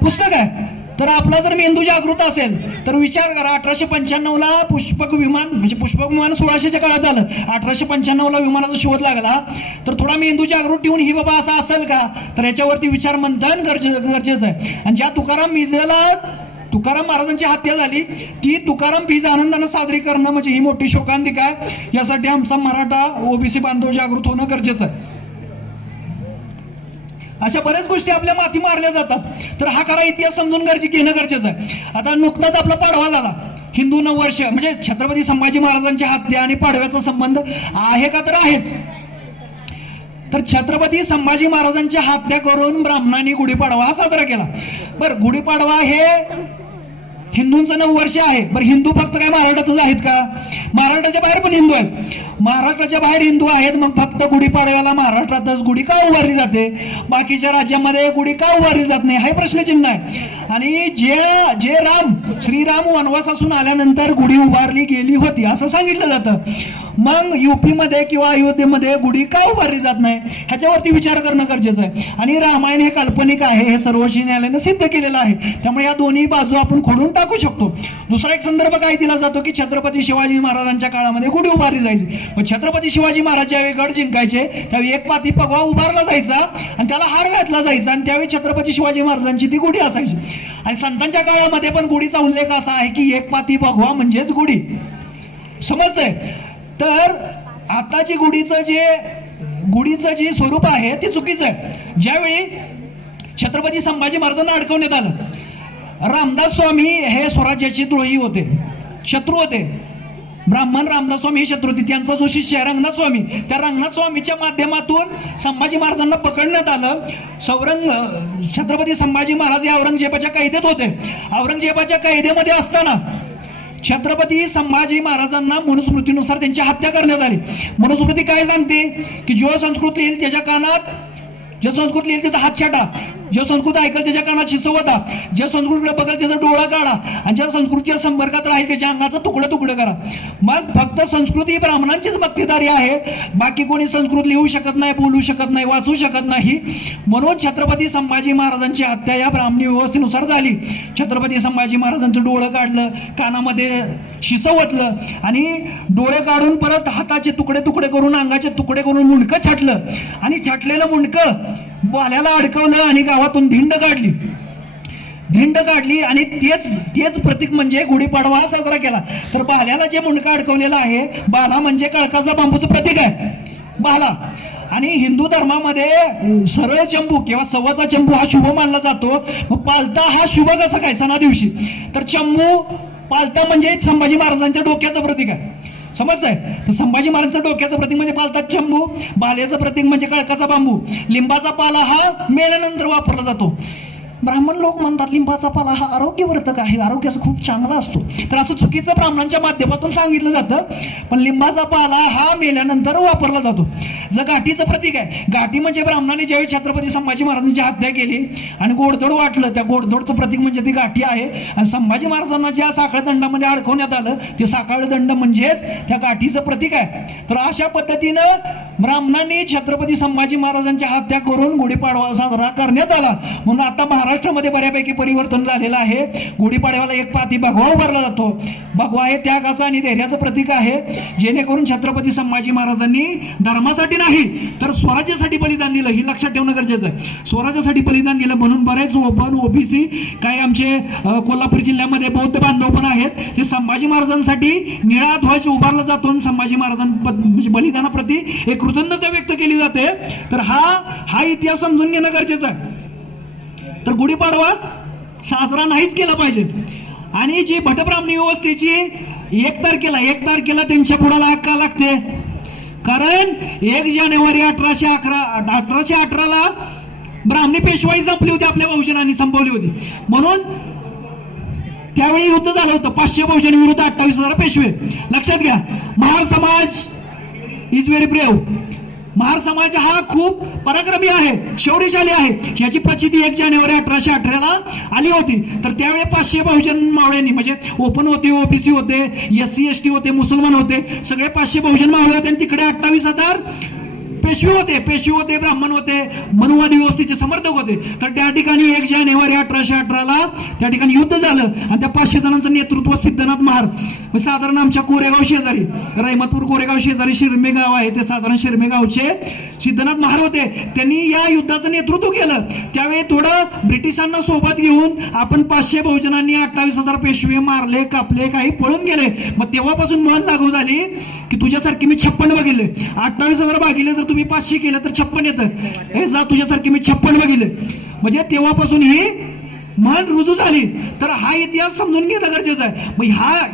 पुस्तक आहे. तर आपला जर मेंदू जागृत असेल तर विचार करा, 1895 ला पुष्पक विमान, म्हणजे पुष्पक विमान 1600च्या काळात आलं, 1895 ला विमानाचा शोध लागला. तर थोडा मेंदू जागृत ठेवून ही बाबा असं असेल का, तर याच्यावरती विचार मंथन गरजेचं आहे. आणि ज्या तुकाराम महाराजांची हत्या झाली ती तुकाराम बीज आनंदानं साजरी करणं म्हणजे ही मोठी शोकांतिका आहे. यासाठी आमचा मराठा ओबीसी बांधव जागृत होणं गरजेचं आहे. अशा बऱ्याच गोष्टी आपल्या माथी मारल्या जातात. तर हा खरा इतिहास समजून घेणं गरजेचं आहे. आता नुकताच आपला पाडवा झाला, हिंदू नववर्ष, म्हणजे छत्रपती संभाजी महाराजांच्या हत्या आणि पाडव्याचा संबंध आहे का? तर आहेच. तर छत्रपती संभाजी महाराजांच्या हत्या करून ब्राह्मणांनी गुढीपाडवा हा साजरा केला. बरं, गुढीपाडवा हे हिंदूंचं नववर्ष आहे. बरं, हिंदू फक्त काय महाराष्ट्रातच आहेत का? महाराष्ट्राच्या बाहेर पण हिंदू आहेत. महाराष्ट्राच्या बाहेर हिंदू आहेत, मग फक्त गुढीपाडव्याला महाराष्ट्रातच गुढी का उभारली जाते, बाकीच्या राज्यामध्ये गुढी का उभारली जात नाही, हा प्रश्नचिन्ह आहे. आणि जे श्रीराम वनवासातून आल्यानंतर गुढी उभारली गेली होती असं सांगितलं जातं. मग युपी मध्ये किंवा अयोध्येमध्ये गुढी का उभारली जात नाही ह्याच्यावरती विचार करणं गरजेचं आहे. आणि रामायण हे काल्पनिक आहे हे सर्वोच्च न्यायालयाने सिद्ध केलेलं आहे. त्यामुळे या दोन्ही बाजू आपण खोडून टाकू शकतो. दुसरा एक संदर्भ काय दिला जातो की छत्रपती शिवाजी महाराजांच्या काळामध्ये गुढी उभारली जायची. पण छत्रपती शिवाजी महाराज ज्यावेळी गड जिंकायचे त्यावेळी एक पाती भगवा उभारला जायचा आणि त्याला हार घातला जायचा आणि त्यावेळी छत्रपती शिवाजी महाराजांची ती गुढी असायची. आणि संतांच्या काळामध्ये पण गुढीचा उल्लेख असा आहे की एक पाती भगवा म्हणजेच गुढी, समजतंय? तर आता जी गुढीचं जे स्वरूप आहे ते चुकीचं आहे. ज्यावेळी छत्रपती संभाजी महाराजांना अडकवण्यात आलं, रामदास स्वामी हे स्वराज्याचे द्रोही होते, शत्रू होते. ब्राह्मण रामदास स्वामी हे शत्रू होते. त्यांचा जो शिष्य रंगनाथ स्वामी, त्या रंगनाथ स्वामीच्या माध्यमातून संभाजी महाराजांना पकडण्यात आलं. छत्रपती संभाजी महाराज हे औरंगजेबाच्या कैदेत होते. औरंगजेबाच्या कैदेमध्ये असताना छत्रपती संभाजी महाराजांना मनुस्मृतीनुसार त्यांची हत्या करण्यात आली. मनुस्मृती काय सांगते की जो संस्कृत येईल त्याच्या कानात, जो संस्कृत लिहिल त्याचा हात छाटा, जो संस्कृत ऐकल त्याच्या कानात शिसवता, ज्या संस्कृतकडे बघल त्याचा डोळा काढा आणि ज्या संस्कृतच्या संपर्कात राहील त्याच्या अंगाचं तुकडं करा. मग फक्त संस्कृत ही ब्राह्मणांचीच बक्तेदारी आहे, बाकी कोणी संस्कृत लिहू शकत नाही, बोलू शकत नाही, वाचू शकत नाही. म्हणून छत्रपती संभाजी महाराजांची हत्या या ब्राह्मणी व्यवस्थेनुसार झाली. छत्रपती संभाजी महाराजांचं डोळं काढलं, कानामध्ये शिसवतलं आणि डोळे काढून परत हाताचे तुकडे करून, अंगाचे तुकडे करून मुंडकं छाटलं आणि छाटलेलं मुंडकं बाल्याला अडकवलं आणि गावातून धिंड काढली आणि तेच प्रतीक म्हणजे गुढीपाडवा हा साजरा केला. तर बाल्याला जे मुंडकं अडकवलेलं आहे, बाला म्हणजे कळकाचा बांबूचं प्रतीक आहे बाला. आणि हिंदू धर्मामध्ये सरळ चंबू किंवा सव्वाचा चंबू हा शुभ मानला जातो. मग पालता हा शुभ कसा काय सणा दिवशी? तर चंबू पालता म्हणजे संभाजी महाराजांच्या डोक्याचं प्रतीक आहे, समजतंय? तर संभाजी महाराजांचं डोक्याचं प्रतीक म्हणजे पालता चंबू, बाल्याचं प्रतीक म्हणजे कळकाचा बांबू. लिंबाचा पाला हा मेल्यानंतर वापरला जातो. ब्राह्मण लोक म्हणतात लिंबाचा पाला हा आरोग्यवर्धक आहे, आरोग्याचा खूप चांगला असतो. तर असं चुकीचं ब्राह्मणांच्या माध्यमातून सांगितलं जातं. पण लिंबाचा पाला हा मेल्यानंतर वापरला जातो. जर घाटीचं प्रतीक आहे. घाटी म्हणजे ब्राह्मणाने ज्यावेळी छत्रपती संभाजी महाराजांची हत्या केली आणि गोडधोड वाटलं, त्या गोडधोडचं प्रतीक म्हणजे ती घाटी आहे. आणि संभाजी महाराजांना ज्या साखळ दंडामध्ये अडकवण्यात आलं ते साखळ दंड म्हणजेच त्या गाठीचं प्रतीक आहे. तर अशा पद्धतीनं ब्राह्मणांनी छत्रपती संभाजी महाराजांची हत्या करून गुढीपाडवा साजरा करण्यात आला. म्हणून आता महाराष्ट्रामध्ये बऱ्यापैकी परिवर्तन झालेलं आहे. गुढीपाडव्याला एक पाती भगवा उभारला जातो. भगवा हे त्यागाचं आणि धैर्याचं प्रतीक आहे, जेणेकरून छत्रपती संभाजी महाराजांनी धर्मासाठी नाही तर स्वराज्यासाठी बलिदान दिलं, ही लक्षात ठेवणं गरजेचं आहे. स्वराज्यासाठी बलिदान दिलं म्हणून बरेच ओपन ओबीसी काही आमचे कोल्हापूर जिल्ह्यामध्ये बौद्ध बांधव पण आहेत, ते संभाजी महाराजांसाठी निळा ध्वज उभारला जातो आणि संभाजी महाराजांच्या बलिदानाप्रती एक कृतज्ञता व्यक्त केली जाते. तर हा इतिहास समजून घेणं गरजेचं आहे. तर गुढीपाडवा साजरा नाहीच केला पाहिजे. आणि जी भटब्राह्मणी व्यवस्थेची एक तारखेला त्यांच्या बुडाला अक्का लागते, कारण 1 जानेवारी 1818 ब्राह्मणी पेशवाई संपली होती, आपल्या बहुजनांनी संपवली होती. म्हणून त्यावेळी युद्ध झालं होतं 500 बहुजन विरुद्ध 28,000 पेशवे. लक्षात घ्या, महार समाज इज व्हेरी ब्रेव. महार समाज हा खूप पराक्रमी आहे, शौर्यशाली आहे. याची प्रचिती 1 जानेवारी 1818 आली होती. तर त्यावेळी 500 बहुजन मावळ्यांनी, म्हणजे ओपन होते, ओबीसी होते, SC ST होते, मुसलमान होते, सगळे 500 बहुजन मावळे होते. आणि तिकडे 28,000 पेशवे होते, ब्राह्मण होते, मनुवादी व्यवस्थेचे समर्थक होते. तर त्या ठिकाणी 1 जानेवारी 1818 त्या ठिकाणी युद्ध झालं आणि त्या 500 जणांचं नेतृत्व सिद्धनाथ महार, साधारण आमच्या कोरेगाव शेजारी, रहमतपूर कोरेगाव शेजारी शिरमे गाव आहे, ते साधारण शिरमे गावचे सिद्धनाथ महार होते. त्यांनी या युद्धाचं नेतृत्व केलं. त्यावेळी थोडं ब्रिटिशांना सोबत घेऊन आपण 500 बहुजनांनी 28,000 पेशवे मारले, कापले, काही पळून गेले. मग तेव्हापासून मन लागू झाली की तुझ्यासारखी मी 56 बघितले. 28,000 बघितले, जर तुम्ही 500 केलं तर 56 येतं. हे जा, तुझ्यासारखी मी 56 बघितले. म्हणजे तेव्हापासून ही मन रुजू झाली. तर हा इतिहास समजून घेणं गरजेचं आहे. मग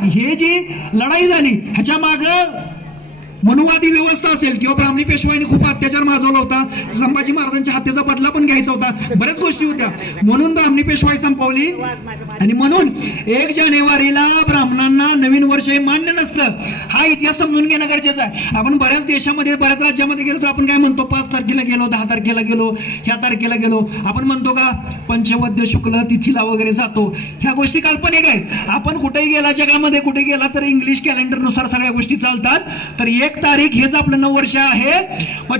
हे जी लढाई झाली ह्याच्या मागं मनुवादी व्यवस्था असेल किंवा ब्राह्मणी पेशवाईने खूप अत्याचार माजवला होता, संभाजी महाराजांच्या हत्येचा बदला पण घ्यायचा होता, बऱ्याच गोष्टी होत्या, म्हणून ब्राह्मणी पेशवाई संपवली. आणि म्हणून 1 जानेवारीला ब्राह्मणांना नवीन वर्ष हे मान्य नसतं. हा इतिहास समजून घेणं गरजेचं आहे. आपण बऱ्याच देशामध्ये, बऱ्याच राज्यामध्ये गेलो तर आपण काय म्हणतो, 5 तारखेला गेलो, 10 तारखेला गेलो, ह्या तारखेला गेलो. आपण म्हणतो का पंचवद्य शुक्ल तिथीला वगैरे जातो. ह्या गोष्टी काल्पनिक आहेत. आपण कुठेही गेला, जगामध्ये कुठे गेला तर इंग्लिश कॅलेंडरनुसार सगळ्या गोष्टी चालतात. तर 1 तारीख हेच आपलं नववर्ष आहे. मग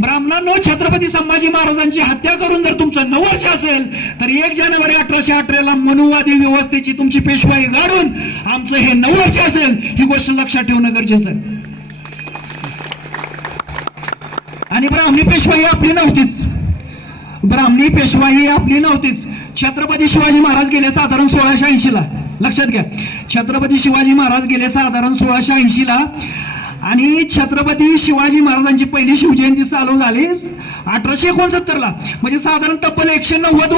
ब्राह्मणांनो, छत्रपती संभाजी महाराजांची हत्या करून जर तुमचं नववर्ष असेल तर 1 जानेवारी 1818 मनुवादी व्यवस्थेची तुमची पेशवाई गाडून आमचं हे नववर्ष असेल, ही गोष्ट लक्षात ठेवणं गरजेचं आहे. आणि ब्राह्मणी पेशवाई आपली नव्हतीच. छत्रपती शिवाजी महाराज गेले साधारण 1680 ला. लक्षात घ्या, छत्रपती शिवाजी महाराज गेले साधारण 1680 ला. आणि छत्रपती शिवाजी महाराजांची पहिली शिवजयंती चालू झाली 1869 ला. म्हणजे साधारण तब्बल 190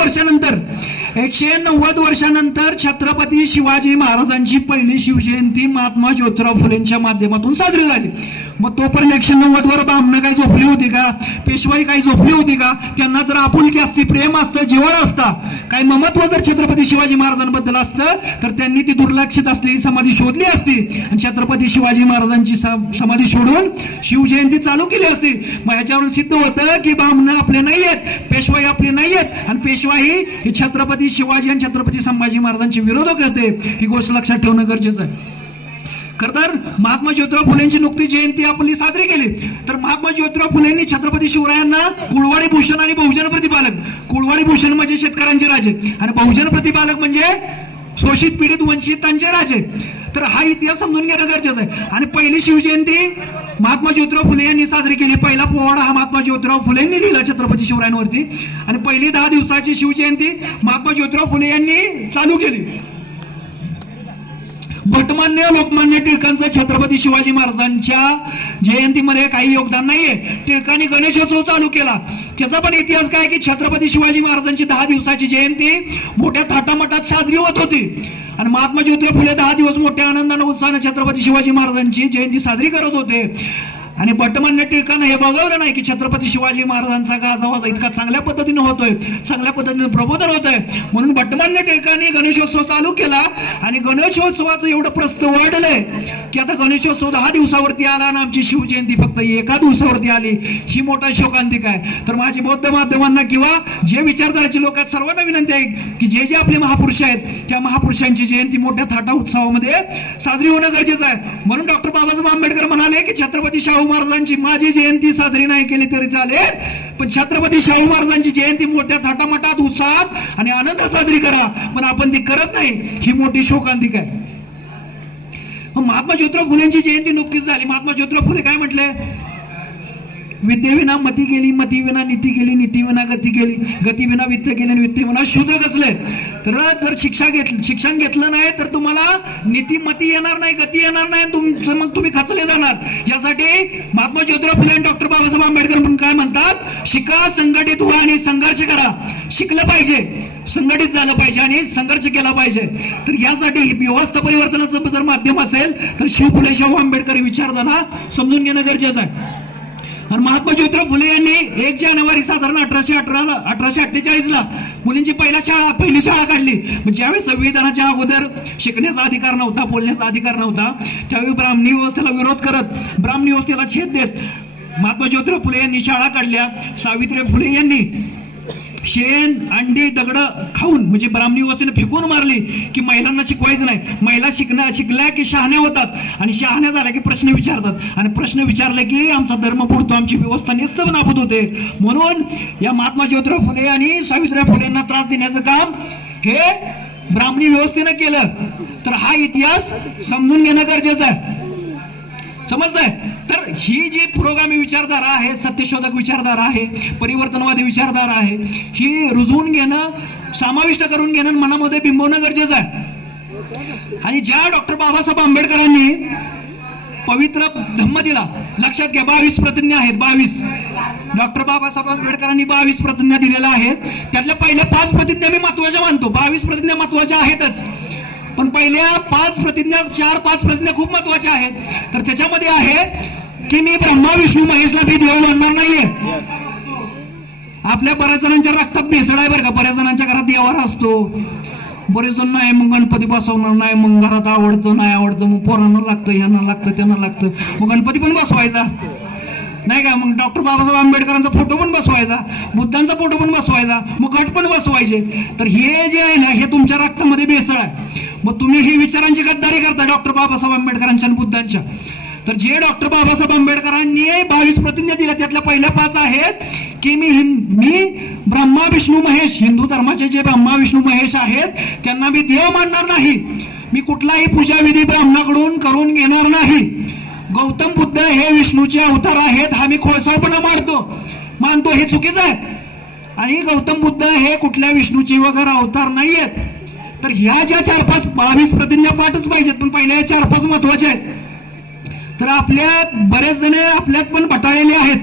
वर्षानंतर छत्रपती शिवाजी महाराजांची पहिली शिवजयंती महात्मा ज्योतिराव फुलेंच्या माध्यमातून साजरी झाली. मग तोपर्यंत 190 वर ब्राह्मण काही झोपली होती का, पेशवाई काही झोपली होती का? त्यांना जर आपुलकी असती, प्रेम असतं, जिव्हाळा असता, काही ममत्व जर छत्रपती शिवाजी महाराजांबद्दल असतं तर त्यांनी ती दुर्लक्षित असलेली समाधी शोधली असती आणि छत्रपती शिवाजी महाराजांची समाधी शोधून शिवजयंती चालू केली असती. मग ह्याच्यावरून सिद्ध होतं की ब्राह्मण आपले नाहीयेत, पेशवाई आपली नाहीयेत, आणि पेशवाई ही छत्रपती शिवाजी आणि छत्रपती संभाजी महाराजांचे विरोधक होते. ही गोष्ट लक्षात ठेवणं गरजेचं आहे. खरं तर महात्मा ज्योतिराव फुलेंची नुकतीच जयंती आपली साजरी केली. तर महात्मा ज्योतिराव फुलेंनी छत्रपती शिवरायांना कुळवाडी भूषण आणि बहुजन प्रतिपालक, कुळवाडी भूषण म्हणजे शेतकऱ्यांचे राजे आणि बहुजन प्रतिपालक म्हणजे शोषित पीडित वंचितांचे राजे. तर हा इतिहास समजून घेणं गरजेचं आहे. आणि पहिली शिवजयंती महात्मा ज्योतिराव फुले यांनी साजरी केली. पहिला पोवाडा हा महात्मा ज्योतिराव फुलेंनी लिहिला छत्रपती शिवरायांवरती. आणि पहिली 10 दिवसाची शिवजयंती महात्मा ज्योतिराव फुले यांनी चालू केली. भटमान्य लोकमान्य टिळकांचं छत्रपती शिवाजी महाराजांच्या जयंतीमध्ये काही योगदान नाहीये. टिळकांनी गणेशोत्सव चालू केला. त्याचा पण इतिहास काय की छत्रपती शिवाजी महाराजांची 10 दिवसाची जयंती मोठ्या थाटामाटात साजरी होत होती आणि महात्मा ज्योतिराव फुले 10 दिवस मोठ्या आनंदाने उत्साहाने छत्रपती शिवाजी महाराजांची जयंती साजरी करत होते. आणि भटमान्य टिळकानं हे बघवलं नाही की छत्रपती शिवाजी महाराजांचा गाजावाजा इतका चांगल्या पद्धतीने होतोय, चांगल्या पद्धतीने प्रबोधन होत आहे. म्हणून भटमान्य टिळकांनी गणेशोत्सव चालू केला आणि गणेशोत्सवाचं एवढं प्रस्त वाढलंय की आता गणेशोत्सव 10 दिवसावरती आला आणि आमची शिवजयंती फक्त एका दिवसावरती आली, ही मोठा शोकांतिक आहे. तर माझी बौद्ध माध्यमांना किंवा जे विचारधाराचे लोक आहेत सर्वांना विनंती आहे की जे जे आपले महापुरुष आहेत त्या महापुरुषांची जयंती मोठ्या थाटा उत्सवामध्ये साजरी होणं गरजेचं आहे. म्हणून डॉक्टर बाबासाहेब आंबेडकर म्हणाले की छत्रपती शाहू महाराजांची माझी जयंती साजरी नाही केली तरी चालेल, पण छत्रपती शाहू महाराजांची जयंती मोठ्या थाटामाटात उत्साहात आणि आनंदात साजरी करा. पण आपण ती करत नाही, ही मोठी शोकांतिक आहे. महात्मा ज्योतिराव फुलेंची जयंती नुकतीच झाली. महात्मा ज्योतिराव फुले काय म्हटले? विद्येविना मती गेली, मती विना नीती गेली, नीती विना गती गेली, गती विना वित्त गेली आणि वित्त विना शूद्र कसले. तर जर शिक्षण घेतलं नाही तर तुम्हाला नीतिमती येणार नाही, गती येणार नाही, तुमचं मग तुम्ही खचले जाणार. यासाठी महात्मा ज्योतिराव फुले आणि डॉक्टर बाबासाहेब आंबेडकर पण काय म्हणतात? शिका, संघटित व्हा आणि संघर्ष करा. शिकलं पाहिजे, संघटित झालं पाहिजे आणि संघर्ष केला पाहिजे. तर यासाठी व्यवस्था परिवर्तनाचं जर माध्यम असेल तर फुले शाहू आंबेडकर विचारधारा समजून घेणं गरजेचं आहे. आणि महात्मा ज्योतिराव फुले यांनी 1 जानेवारी साधारण 1848ला मुलींची पहिली शाळा काढली. ज्यावेळी संविधानाच्या अगोदर शिकण्याचा अधिकार नव्हता, बोलण्याचा अधिकार नव्हता, त्यावेळी ब्राह्मणी व्यवस्थेला विरोध करत, ब्राह्मणी व्यवस्थेला छेद देत महात्मा ज्योतिराव फुले यांनी शाळा काढल्या. सावित्रीबाई फुले यांनी शेण, अंडी, दगड खाऊन म्हणजे ब्राह्मणी व्यवस्थेने फेकून मारली की महिलांना शिकवायचं नाही. महिला शिकल्या की शहाण्या होतात आणि शहाण्या झाल्या की प्रश्न विचारतात आणि प्रश्न विचारले की आमचा धर्म बुडतो, आमची व्यवस्था नेस्तनाबूत होते. म्हणून या महात्मा ज्योतिराव फुले आणि सावित्रीबाई फुलेंना त्रास देण्याचं काम हे ब्राह्मणी व्यवस्थेनं केलं. तर हा इतिहास समजून घेणं गरजेचं आहे. समजतंय? तर ही जी पुरोगामी विचारधारा आहे, सत्यशोधक विचारधारा आहे, परिवर्तनवादी विचारधारा आहे, ही रुजवून घेणं, समाविष्ट करून घेणं, मनामध्ये बिंबवणं गरजेचं आहे. आणि ज्या डॉक्टर बाबासाहेब आंबेडकरांनी पवित्र धम्म दिला, लक्षात घ्या 22 प्रतिज्ञा आहेत. 22 डॉक्टर बाबासाहेब आंबेडकरांनी 22 प्रतिज्ञा दिलेल्या आहेत. त्यातल्या पहिल्या 5 प्रतिज्ञा मी महत्वाच्या मानतो. 22 प्रतिज्ञा महत्वाच्या आहेतच, पण पहिल्या 5 प्रतिज्ञा 4-5 प्रतिज्ञा खूप महत्वाच्या आहेत. तर त्याच्यामध्ये आहे की मी ब्रह्मा विष्णू महेशला भी देव मानणार नाहीये. आपल्या बऱ्याच जणांच्या रक्तात भेसळ आहे बरं का. बऱ्याच जणांच्या घरात देवारा असतो, बरेच जण नाही मग गणपती बसवणार नाही, मग घरात आवडतं नाही आवडतं, मग पोरांना लागतं, ह्यांना लागतं, त्यांना लागतं, मग गणपती पण बसवायचा नाही का. मग डॉक्टर बाबासाहेब आंबेडकरांचा फोटो पण बसवायचा, बुद्धांचा फोटो पण बसवायचा, मग गट पण बसवायचे. तर हे जे आहे ना, हे तुमच्या रक्तामध्ये भेसळ आहे. मग तुम्ही ही विचारांची गद्दारी करता डॉक्टर बाबासाहेब आंबेडकरांच्या आणि बुद्धांच्या. तर जे डॉक्टर बाबासाहेब आंबेडकरांनी 22 प्रतिज्ञा दिल्या त्यातल्या पहिल्या 5 आहेत की मी ब्रह्मा विष्णू महेश, हिंदू धर्माचे जे ब्रह्मा विष्णू महेश आहेत त्यांना मी देव मानणार नाही. मी कुठलाही पूजाविधी ब्राह्मणाकडून करून घेणार नाही. गौतम बुद्ध हे विष्णूचे अवतार आहेत हा मी खोळसाळपणा मानतो, हे चुकीचं आहे. आणि गौतम बुद्ध हे कुठल्या विष्णूचे वगैरे अवतार नाहीयेत. तर ह्या ज्या 4-5 22 प्रतिज्ञा पाठच पाहिजेत, पण पहिल्या 4-5 महत्वाच्या आहेत. तर आपल्यात बरेच जण आपल्यात पण बटाळलेले आहेत.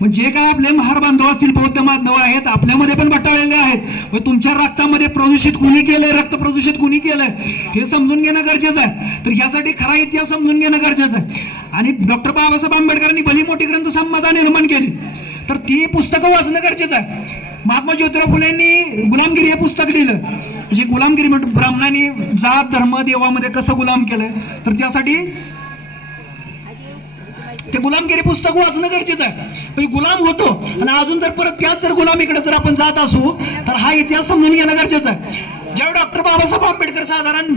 म्हणजे काय आपले महार बांधव असतील, बौद्ध बांधव आहेत, आपल्यामध्ये पण बटाळलेले आहेत. तुमच्या रक्तामध्ये प्रदूषित कुणी केलंय, रक्त प्रदूषित कुणी केलंय हे समजून घेणं गरजेचं आहे. तर ह्यासाठी खरा इतिहास समजून घेणं गरजेचं आहे. आणि डॉक्टर बाबासाहेब आंबेडकरांनी भली मोठी ग्रंथ संपदा निर्माण केली, तर ती पुस्तकं वाचणं गरजेचं आहे. महात्मा ज्योतिराव फुलेंनी गुलामगिरी हे पुस्तक लिहिलं. म्हणजे गुलामगिरी म्हणजे ब्राह्मणांनी जात धर्म देवामध्ये कसं गुलाम केलंय, तर त्यासाठी ते गुलामगिरी पुस्तक वाचणं गरजेचं आहे. गुलाम होतो आणि अजून जर परत त्याच जर गुलामीकडे जर आपण जात असू तर हा इतिहास समजून घेणं गरजेचं आहे. ज्यावेळी डॉक्टर बाबासाहेब आंबेडकर साधारण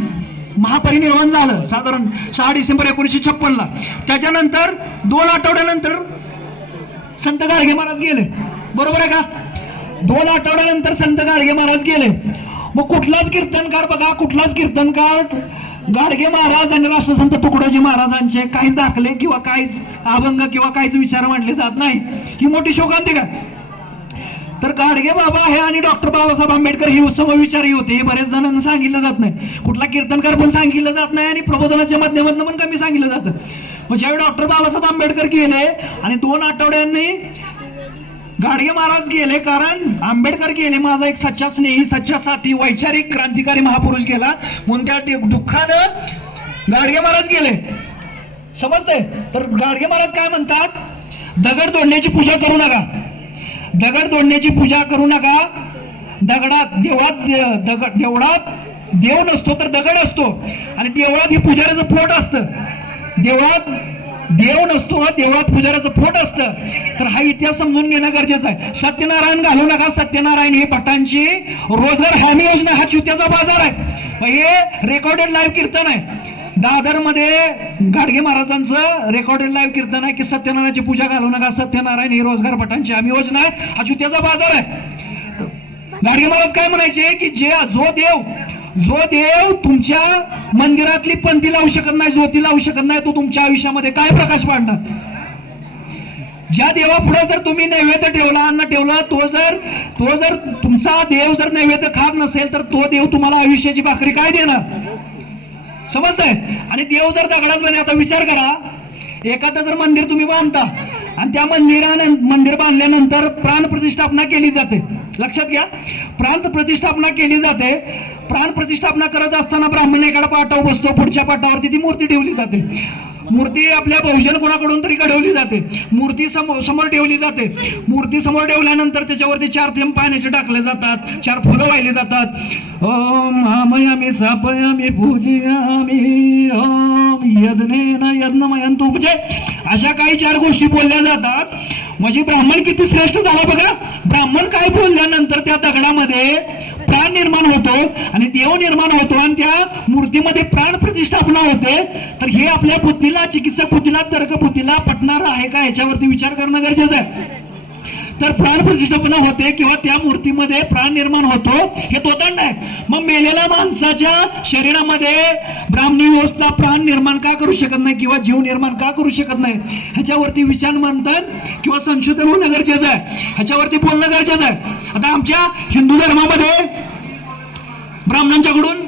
महापरिनिर्वाण झालं, साधारण 6 डिसेंबर 1956ला, त्याच्यानंतर 2 आठवड्यानंतर संत गाडगे महाराज गेले. बरोबर आहे का? 2 आठवड्यानंतर संत गाडगे महाराज गेले. मग कुठलाच कीर्तनकार गाडगे महाराज आणि राष्ट्रसंत तुकडोजी महाराजांचे काहीच दाखले किंवा काहीच अभंग किंवा काहीच विचार मांडले जात नाही. ही मोठी शोकांतिका. तर गाडगे बाबा हे आणि डॉक्टर बाबासाहेब आंबेडकर हे समविचारी होते, हे बऱ्याच जणांना सांगितलं जात नाही. कुठला कीर्तनकार पण सांगितलं जात नाही आणि प्रबोधनाच्या माध्यमातून पण कमी सांगितलं जातं. मग ज्यावेळी डॉक्टर बाबासाहेब आंबेडकर गेले आणि 2 आठवड्यांनी गाडगे महाराज गेले, कारण आंबेडकर गेले, माझा एक सच्चा स्नेही, सच्चा साथी, वैचारिक क्रांतिकारी महापुरुष गेला म्हणून त्या दुःखानं गाडगे महाराज गेले. समजते? तर गाडगे महाराज काय म्हणतात? दगड तोडण्याची पूजा करू नका, दगड तोडण्याची पूजा करू नका. देवळात देव नसतो तर दगड असतो आणि देवळात ही पुजाऱ्याचं पोट असतं. देवळात देव नसतो, देवळात पुजाऱ्याचं फोट असतं. तर हा इतिहास समजून घेणं गरजेचं आहे. सत्यनारायण घालू नका. सत्यनारायण ही भटांची रोजगार हमी योजना, हा चुत्याचा बाजार आहे. हे रेकॉर्डेड लाईव्ह कीर्तन आहे. दादर मध्ये गाडगे महाराजांचं रेकॉर्डेड लाईव्ह कीर्तन आहे की सत्यनारायणाची पूजा घालू नका. सत्यनारायण ही रोजगार भटांची हमी योजना आहे, हा चुत्याचा बाजार आहे. गाडगे महाराज काय म्हणायचे की जो देव तुमच्या मंदिरातली पंथी लावू शकत नाही, ज्योती लावू शकत नाही, तो तुमच्या आयुष्यामध्ये काय प्रकाश पाडणार. ज्या देवापुढे जर तुम्ही नैवेद्य ठेवला, अन्न ठेवलं, तो जर तुमचा देव जर नैवेद्य खात नसेल तर तो देव तुम्हाला आयुष्याची भाकरी काय देणार. समजतंय. आणि देव जर दगडाच बने, आता विचार करा, एखादं जर मंदिर तुम्ही बांधता आणि त्या मंदिर बांधल्यानंतर प्राण प्रतिष्ठापना केली जाते. लक्षात घ्या, प्राण प्रतिष्ठापना केली जाते. प्राण प्रतिष्ठापना करत असताना ब्राह्मण एका पाटावर बसतो, पुढच्या पाटावरती ती मूर्ती ठेवली जाते. मूर्ती आपल्या बहुजन कोणाकडून तरी घडवली जाते. मूर्ती समोर ठेवली जाते. मूर्ती समोर ठेवल्यानंतर त्याच्यावरती 4 थेंब पाण्याचे टाकले जातात, 4 फुलं वाहिली जातात. ओम आमयामी सापयामी पूजयामी ओम यज्ञेन यज्ञमयंतु, म्हणजे अशा काही 4 गोष्टी बोलल्या जातात. म्हणजे ब्राह्मण किती श्रेष्ठ झाला बघा. ब्राह्मण काय बोलल्यानंतर त्या दगडामध्ये प्राण निर्माण होतो आणि देव निर्माण होतो आणि त्या मूर्तीमध्ये प्राण प्रतिष्ठापना होते. तर हे आपल्या बुद्धीला, चिकित्सक बुद्धीला, तर्क बुद्धीला पटणार आहे का, याच्यावरती विचार करणं गरजेचं आहे. तर प्राण प्रतिष्ठापना होते किंवा त्या मूर्तीमध्ये प्राण निर्माण होतो, हे तोतंड आहे. मग मेलेल्या माणसाच्या शरीरामध्ये ब्राह्मणी व्यवस्था प्राण निर्माण का करू शकत नाही किंवा जीव निर्माण का करू शकत नाही, ह्याच्यावरती विचार मंथन किंवा संशोधन होणं गरजेचं आहे. ह्याच्यावरती बोलणं गरजेचं आहे. आता आमच्या हिंदू धर्मामध्ये ब्राह्मणांच्याकडून,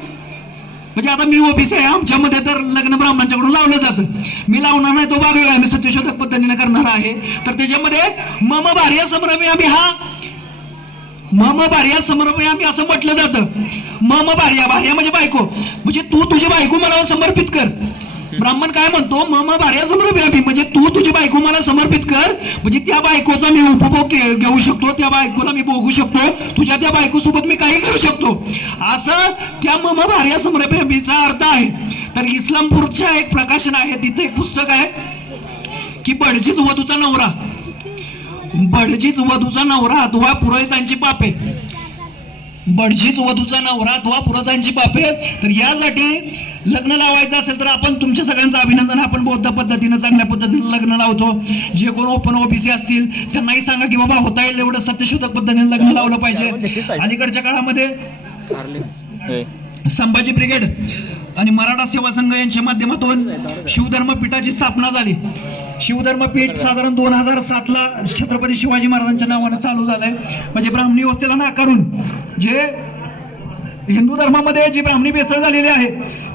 म्हणजे आता मी ओबीसी आहे, आमच्यामध्ये तर लग्न ब्राह्मणांच्याकडून लावलं जातं. मी लावणार नाही, तो बाब आहे, मी सत्यशोधक पद्धतीने करणार आहे. तर त्याच्यामध्ये मम भार्या समरभयामी, हा मम भार्या समरभयामी असं म्हटलं जातं. मम भार्या म्हणजे बायको, म्हणजे तू तुझी बायको मला समर्पित कर. ब्राह्मण काय म्हणतो, मम भार्या समर्पयामी, म्हणजे तू तुझी बायको मला समर्पित कर, म्हणजे त्या बायकोचा मी उपभोग घेऊ शकतो, त्या बायकोला मी भोगू शकतो, तुझ्या त्या बायकोसोबत मी काही करू शकतो, असं त्या मम भार्या समर्पयामीचा अर्थ आहे. तर इस्लामपूरच्या एक प्रकाशन आहे, तिथे एक पुस्तक आहे की बडजीच वधूचा नवरा अथवा पुरोहितांची पापे. बडजीच वधूचा नवरा अथवा पुरोहितांची पापे. तर यासाठी लग्न लावायचं असेल तर आपण तुमच्या सगळ्यांचं अभिनंदन. आपण बौद्ध पद्धतीनं, चांगल्या पद्धतीनं लग्न लावतो. जे कोण ओपन ओबीसी असतील त्यांनाही सांगा की बाबा होता येईल एवढं सत्यशोधक पद्धतीने लग्न लावलं पाहिजे. अलीकडच्या काळामध्ये संभाजी ब्रिगेड आणि मराठा सेवा संघ यांच्या माध्यमातून शिवधर्मपीठाची स्थापना झाली. शिवधर्मपीठ साधारण 2007 ला छत्रपती शिवाजी महाराजांच्या नावानं चालू झालंय. म्हणजे ब्राह्मणी व्यवस्थेला नाकारून, जे हिंदू धर्मामध्ये जी ब्राह्मणी बेसळ झालेली आहे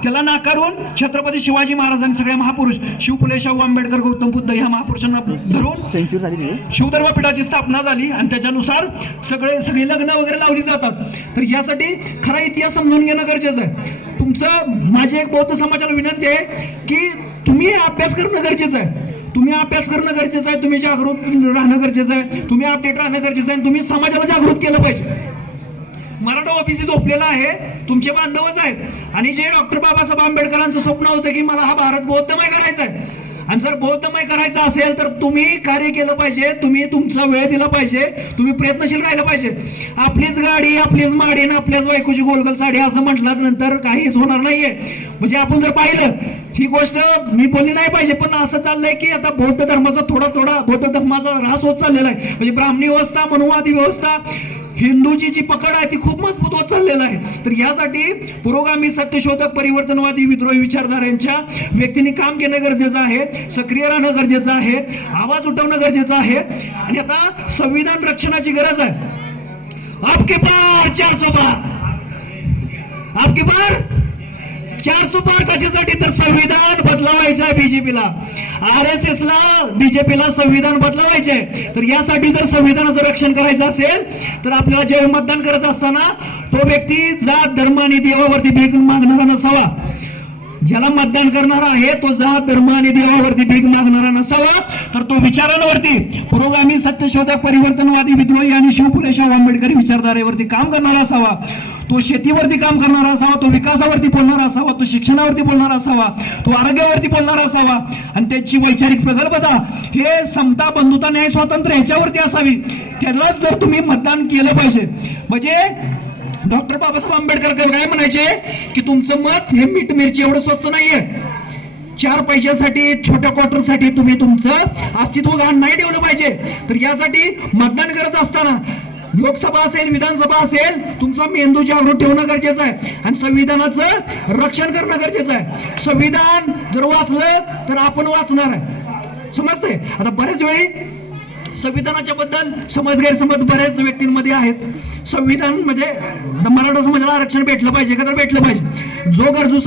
त्याला नाकारून छत्रपती शिवाजी महाराजांनी, सगळे महापुरुष शिव फुले, शाहू आंबेडकर, गौतम बुद्ध ह्या महापुरुषांना धरून शिवधर्मपीठाची स्थापना झाली आणि त्याच्यानुसार सगळी लग्न वगैरे लावली जातात. तर यासाठी खरा इतिहास समजून घेणं गरजेचं आहे. माझी एक बौद्ध समाजाला विनंती आहे की तुम्ही अभ्यास करणं गरजेचं आहे. तुम्ही जागरूक राहणं गरजेचं आहे. तुम्ही अपडेट राहणं गरजेचं आहे. तुम्ही समाजाला जागृत केलं पाहिजे. मराठा ओबीसी झोपलेला आहे, तुमचे बांधवच आहेत. आणि जे डॉक्टर बाबासाहेब आंबेडकरांचं स्वप्न होतं की मला हा भारत बौद्धमय करायचा आहे, आणि जर बौद्धमय करायचं असेल तर तुम्ही कार्य केलं पाहिजे, तुम्ही तुमचा वेळ दिला पाहिजे, तुम्ही प्रयत्नशील राहिलं पाहिजे. आपलीच गाडी, आपलीच माडी आणि आपल्याच बायकोची गोलगल साडी असं म्हटलं नंतर काहीच होणार नाहीये. म्हणजे आपण जर पाहिलं, ही गोष्ट मी बोलली नाही पाहिजे, पण असं चाललंय की आता बौद्ध धर्माचा थोडा बौद्ध धर्माचा ऱ्हास होत चाललेला आहे. म्हणजे ब्राह्मणी व्यवस्था, मनुवादी व्यवस्था, हिंदूची जी पकड आहे ती खूप मजबूत होत चाललेला आहे. तर यासाठी पुरोगामी, सत्यशोधक, परिवर्तनवादी, विद्रोही विचारधारांच्या व्यक्तींनी काम घेणं गरजेचं आहे. सक्रिय राहणं गरजेचं आहे. आवाज उठवणं गरजेचं आहे. आणि आता संविधान रक्षणाची गरज आहे. आपके पार 400 पार, आपके पार 400 पार कशासाठी, तर संविधान बदलावायचं आहे बीजेपीला, RSS ला, बीजेपीला संविधान बदलावायचे. तर यासाठी जर संविधानाचं रक्षण करायचं असेल तर आपल्याला जेव्हा मतदान करत असताना तो व्यक्ती जात, धर्म आणि देवावरती भीक मागणारा नसावा. ज्याला मतदान करणारा आहे तो जात धर्म आणि देवावरती भीक मागणारा नसावा, तर तो विचारांवरती पुरोगामी सत्यशोधक परिवर्तनवादी विद्रोही आणि शिवफुले शाहू आंबेडकरी विचारधारेवरती काम करणारा असावा, तो शेतीवरती काम करणारा असावा, तो विकासावरती बोलणारा असावा, तो शिक्षणावरती बोलणारा असावा, तो आरोग्यावरती बोलणारा असावा आणि त्याची वैचारिक प्रगल्भता हे समता बंधुता न्याय स्वातंत्र्य ह्याच्यावरती असावी. त्यालाच जर तुम्ही मतदान केलं पाहिजे. म्हणजे डॉक्टर बाबासाहेब आंबेडकर काय म्हणायचे की तुमचं मत हे मीठ मिरची एवढं स्वस्त नाहीये. 4 पैशासाठी छोट्या क्वार्टरसाठी तुम्ही तुमचं अस्तित्व गहाण नाही ठेवलं पाहिजे. तर यासाठी मतदान करत असताना लोकसभा असेल विधानसभा असेल तुमचा मेंदू जागृत ठेवणं गरजेचं आहे आणि संविधानाचं रक्षण करणं गरजेचं आहे. संविधान जर वाचलं तर आपण वाचणार आहे. समजतंय. आता बरेच वेळी संविधानाच्या बद्दल समज गैरसमज बऱ्याच व्यक्तींमध्ये आहेत. संविधान म्हणजे मराठा समाजाला आरक्षण भेटलं पाहिजे का, तर भेटलं पाहिजे. जो गरजू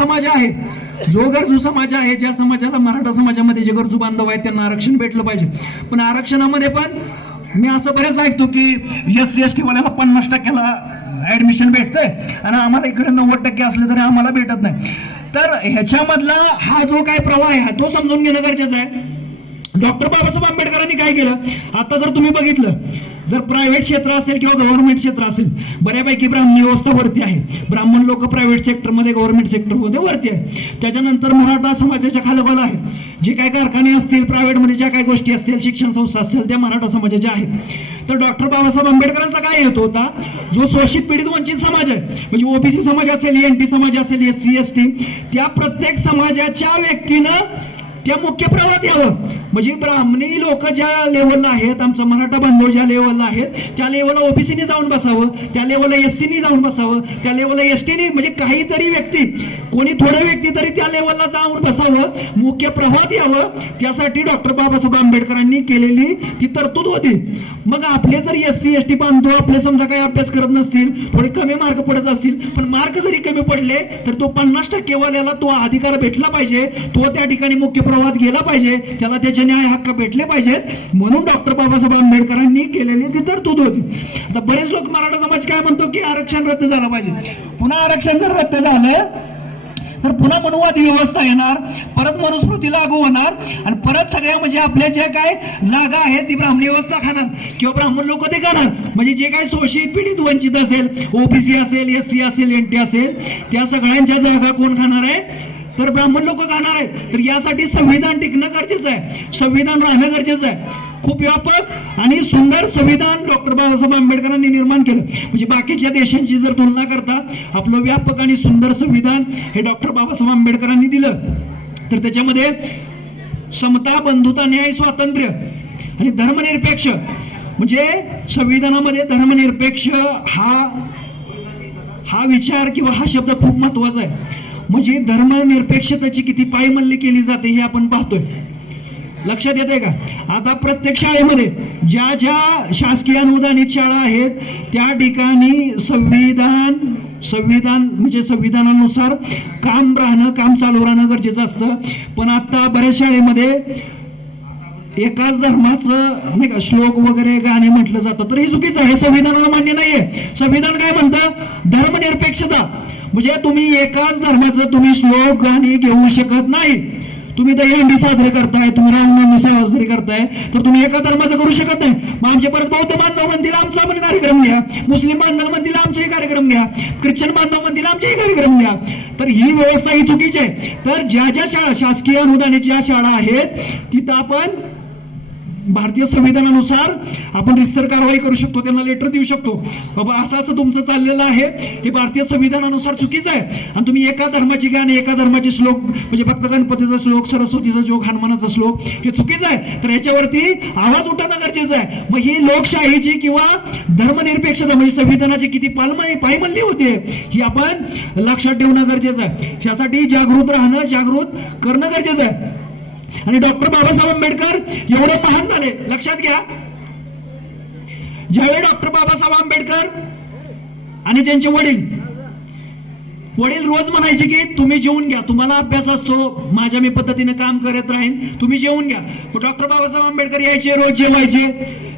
समाज आहे ज्या समाजाला मराठा समाजामध्ये जे गरजू बांधव आहेत त्यांना आरक्षण भेटलं पाहिजे. पण आरक्षणामध्ये पण मी असं बरेच ऐकतो की SC/ST वाल्याला 50% ऍडमिशन भेटतंय आणि आम्हाला इकडे 90% असले तरी आम्हाला भेटत नाही. तर ह्याच्यामधला हा जो काय प्रवाह आहे तो समजून घेणं गरजेचं आहे. डॉक्टर बाबासाहेब आंबेडकरांनी काय केलं, आता जर तुम्ही बघितलं जर प्रायव्हेट क्षेत्र असेल किंवा गव्हर्नमेंट क्षेत्र असेल बऱ्यापैकी ब्राह्मणी व्यवस्था वरती आहे. ब्राह्मण लोक प्रायव्हेट सेक्टरमध्ये गव्हर्नमेंट सेक्टरमध्ये वरती आहे. त्याच्यानंतर मराठा समाजाच्या खालोखाल आहे. जे काय कारखाने असतील प्रायव्हेटमध्ये ज्या काही गोष्टी असतील शिक्षण संस्था असतील त्या मराठा समाजाच्या आहेत. तर डॉक्टर बाबासाहेब आंबेडकरांचा काय हेतू होता, जो शोषित पीडित वंचित समाज आहे म्हणजे ओबीसी समाज असेल NT समाज असेल SC/ST त्या प्रत्येक समाजाच्या व्यक्तीनं त्या मुख्य प्रवाहात यावं. म्हणजे ब्राह्मणी लोक ज्या लेवलला आहेत आमचा मराठा बांधव ज्या लेवलला आहेत त्या लेवलला ओबीसीने जाऊन बसावं, त्या लेवलला SCने जाऊन बसावं, त्या लेवलला STने म्हणजे काहीतरी व्यक्ती कोणी थोडं व्यक्ती तरी त्या लेवलला जाऊन बसावं, मुख्य प्रवाहात यावं. त्यासाठी डॉक्टर बाबासाहेब आंबेडकरांनी केलेली ती तरतूद होती. मग आपले जर SC/ST बांधव आपले समजा काही अभ्यास करत नसतील, थोडे कमी मार्क पडत असतील, पण मार्क जरी कमी पडले तर तो 50% वाल्याला तो अधिकार भेटला पाहिजे, तो त्या ठिकाणी मुख्य प्रवाहात गेला पाहिजे, त्याला त्याचे न्याय हक्क भेटले पाहिजेत. म्हणून डॉक्टर बाबासाहेब आंबेडकरांनी केलेली ती तरतूद होती. आता बरेच लोक मराठा समाज काय म्हणतो की आरक्षण रद्द झालं पाहिजे. पुन्हा आरक्षण जर रद्द झालं तर पुन्हा मनुवादी व्यवस्था येणार, परत मनुस्मृती लागू होणार आणि परत सगळ्या म्हणजे आपल्या ज्या काय जागा आहेत ती ब्राह्मणी व्यवस्था खाणार किंवा ब्राह्मण लोक ते खाणार. म्हणजे जे काही शोषित पीडित वंचित असेल OBC असेल SC असेल NT असेल त्या सगळ्यांच्या जागा कोण खाणार आहे, तर ब्राह्मण लोक खाणार आहेत. तर यासाठी संविधान टिकणं गरजेचं आहे, संविधान राहणं गरजेचं आहे. खूप व्यापक आणि सुंदर संविधान डॉक्टर बाबासाहेब आंबेडकरांनी निर्माण केलं. म्हणजे बाकीच्या देशांची जर तुलना करता आपलं व्यापक आणि सुंदर संविधान हे डॉक्टर बाबासाहेब आंबेडकरांनी दिलं. तर त्याच्यामध्ये समता बंधुता न्याय स्वातंत्र्य आणि धर्मनिरपेक्ष म्हणजे संविधानामध्ये धर्मनिरपेक्ष हा विचार किंवा हा शब्द खूप महत्वाचा आहे. म्हणजे धर्मनिरपेक्षतेची किती पायमल्ली केली जाते हे आपण पाहतोय. लक्षात येते का. आता प्रत्येक शाळेमध्ये ज्या ज्या शासकीय अनुदानित शाळा आहेत त्या ठिकाणी संविधान म्हणजे संविधानानुसार काम चालू राहणं गरजेचं असतं. पण आता बऱ्याच शाळेमध्ये एकाच धर्माचं नाही का श्लोक वगैरे गाणे म्हटलं जातं, तर हे चुकीचं आहे, संविधानाला मान्य नाहीये. संविधान काय म्हणतं, धर्मनिरपेक्षता. म्हणजे तुम्ही एकाच धर्माचं तुम्ही श्लोक गाणे घेऊ शकत नाही. तुम्ही दहीहंडी साजरे करताय, तुम्ही रामनवमी साजरी करताय, तर तुम्ही एका धर्माचं करू शकत नाही. मग आमचे परत बौद्ध बांधव म्हणतील आमचा पण कार्यक्रम घ्या, मुस्लिम बांधव म्हणतील आमचाही कार्यक्रम घ्या, ख्रिश्चन बांधव म्हणतील आमचाही कार्यक्रम घ्या. तर ही व्यवस्था ही चुकीची आहे. तर ज्या ज्या शाळा शासकीय अनुदानित ज्या शाळा आहेत तिथं आपण भारतीय संविधानानुसार आपण रितसर कारवाई करू शकतो, त्यांना लेटर देऊ शकतो, बाबा असं असं तुमचं चाललेलं आहे, हे भारतीय संविधानानुसार चुकीचं आहे आणि तुम्ही एका धर्माची गाणे एका धर्माचे श्लोक म्हणजे फक्त गणपतीचा श्लोक, सरस्वतीचा जोग, हनुमानाचा श्लोक हे चुकीचं आहे. तर याच्यावरती आवाज उठवणं गरजेचं आहे. मग ही लोकशाहीची किंवा धर्मनिरपेक्षता म्हणजे संविधानाची किती पायमल्ली होते ही आपण लक्षात ठेवणं गरजेचं आहे. यासाठी जागृत राहणं, जागृत करणं गरजेचं आहे. आणि डॉक्टर बाबासाहेब आंबेडकर एवढे महान झाले, लक्षात घ्या. ज्यावेळी डॉक्टर बाबासाहेब आंबेडकर आणि त्यांचे वडील रोज म्हणायचे की तुम्ही जेवून घ्या, तुम्हाला अभ्यास असतो, माझ्या मी पद्धतीने काम करत राहीन, तुम्ही जेवून घ्या. डॉक्टर बाबासाहेब आंबेडकर यायचे, रोज जेवायचे,